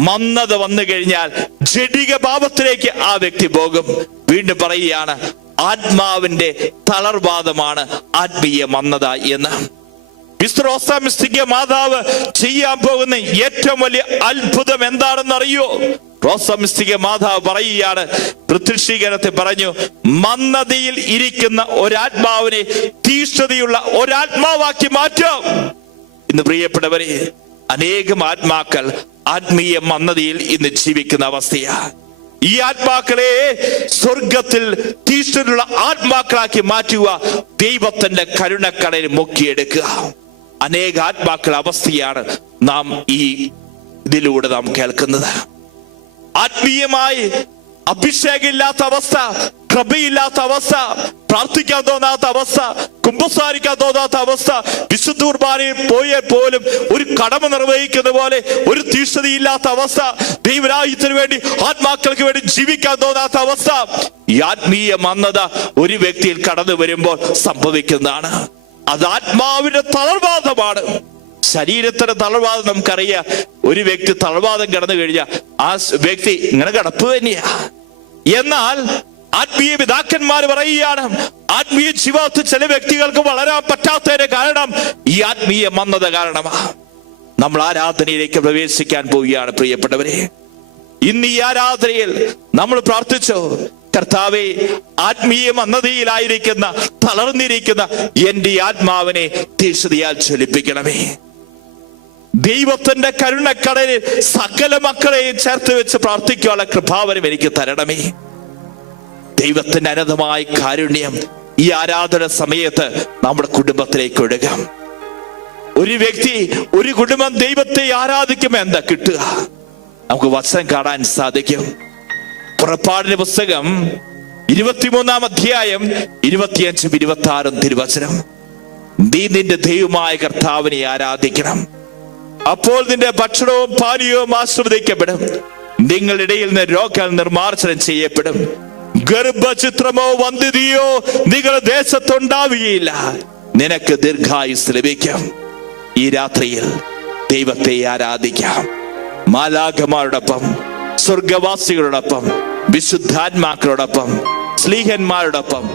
മന്ദത വന്നു കഴിഞ്ഞാൽ ജഡിക ഭാവത്തിലേക്ക് ആ വ്യക്തി പോകും. വീണ്ടും പറയുകയാണ്, ആത്മാവിന്റെ തളർവാദമാണ് ആത്മീയ മന്ദത എന്ന്. മിസ്റ്റർ റോസാമിസ്റ്റിക് മാതാവ് ചെയ്യാൻ പോകുന്ന ഏറ്റവും വലിയ അത്ഭുതം എന്താണെന്ന് അറിയോ? റോസാമിസ്റ്റിക് മാതാവ് പറയുകയാണ്, പ്രത്യക്ഷീകരണത്തെ പറഞ്ഞു, മന്ദതയിൽ ഇരിക്കുന്ന ഒരാത്മാവിനെ തീഷ്ണതയുള്ള ഒരാത്മാവാക്കി മാറ്റാം. ഇന്ന് പ്രിയപ്പെട്ടവരെ, അനേകം ആത്മാക്കൾ ആത്മീയ മന്ദതയിൽ ഇന്ന് ജീവിക്കുന്ന അവസ്ഥയാ. ഈ ആത്മാക്കളെ സ്വർഗത്തിൽ തീഷ്ണതയുള്ള ആത്മാക്കളാക്കി മാറ്റുക, ദൈവത്തിന്റെ കരുണക്കടലിൽ മുക്കിയെടുക്കുക. അനേക ആത്മാക്കളുടെ അവസ്ഥയാണ് നാം ഈ ഇതിലൂടെ നാം കേൾക്കുന്നത്. ആത്മീയമായി അഭിഷേകമില്ലാത്ത അവസ്ഥ, കൃപയില്ലാത്ത അവസ്ഥ, പ്രാർത്ഥിക്കാൻ തോന്നാത്ത അവസ്ഥ, കുമ്പസാരിക്കാൻ തോന്നാത്ത അവസ്ഥ, വിശുദ്ധ കുർബാനയിൽ പോയാൽ പോലും ഒരു കടമ നിർവഹിക്കുന്ന പോലെ ഒരു തീഷ്ണതയില്ലാത്ത അവസ്ഥ, ദൈവരാജ്യത്തിന് വേണ്ടി ആത്മാക്കൾക്ക് വേണ്ടി ജീവിക്കാൻ തോന്നാത്ത അവസ്ഥ, ഈ ആത്മീയ മന്ദത ഒരു വ്യക്തിയിൽ കടന്നു വരുമ്പോൾ സംഭവിക്കുന്നതാണ്. അത് ആത്മാവിന്റെ തളർവാദമാണ്. ശരീരത്തിന്റെ തളർവാദം നമുക്കറിയാം. ഒരു വ്യക്തി തളർവാദം കിടന്നു കഴിഞ്ഞാൽ ആ വ്യക്തി ഇങ്ങനെ കിടപ്പ് തന്നെയാ. എന്നാൽ ആത്മീയ പിതാക്കന്മാർ പറയുകയാണ്, ആത്മീയ ജീവിതത്തിൽ ചില വ്യക്തികൾക്ക് വളരാൻ പറ്റാത്തതിന്റെ കാരണം ഈ ആത്മീയ മന്ദത കാരണമാണ്. നമ്മൾ ആരാധനയിലേക്ക് പ്രവേശിക്കാൻ പോവുകയാണ് പ്രിയപ്പെട്ടവരെ. ഇന്ന് ഈ ആരാധനയിൽ നമ്മൾ പ്രാർത്ഥിച്ചോ, കർത്താവേ, ആത്മീയ മന്ദതയിലായിരിക്കുന്ന തളർന്നിരിക്കുന്ന എന്റെ ആത്മാവിനെ തീഷ്ണതയാൽ ജ്വലിപ്പിക്കണമേ. ദൈവത്തിന്റെ കരുണക്കടലിൽ സകല മക്കളെയും ചേർത്ത് വെച്ച് പ്രാർത്ഥിക്കാനുള്ള കൃപാവരം എനിക്ക് തരണമേ. ദൈവത്തിന്റെ അനന്തമായ കാരുണ്യം ഈ ആരാധന സമയത്ത് നമ്മുടെ കുടുംബത്തിലേക്ക് ഒഴുകാം. ഒരു വ്യക്തി, ഒരു കുടുംബം ദൈവത്തെ ആരാധിക്കുമ്പോൾ എന്താ കിട്ടുക? നമുക്ക് വചനം കാണാൻ സാധിക്കും. പുറപ്പാടിന്റെ പുസ്തകം 23-ാം അധ്യായം 25-ഉം 26-ഉം തിരുവചനം. നീ നിന്റെ ദൈവമായ കർത്താവിനെ ആരാധിക്കണം, അപ്പോൾ നിന്റെ ഭക്ഷണവും പാനീയവും ആസ്വദിക്കപ്പെടും, നിങ്ങളുടെ ഇടയിൽ നിന്ന് രോഗം നിർമ്മാർജ്ജനം ചെയ്യപ്പെടും, ഗർഭചിത്രമോ വന്ധ്യതയോ നിങ്ങളുടെ ദേശത്തുണ്ടാവുകയില്ല, നിനക്ക് ദീർഘായുസ് ലഭിക്കും. ഈ രാത്രിയിൽ ദൈവത്തെ ആരാധിക്കാം. മാലാഖമാരോടൊപ്പം, സ്വർഗവാസികളോടൊപ്പം, വിശുദ്ധാത്മാക്കളോടൊപ്പം, സ്ലീഹന്മാരോടൊപ്പം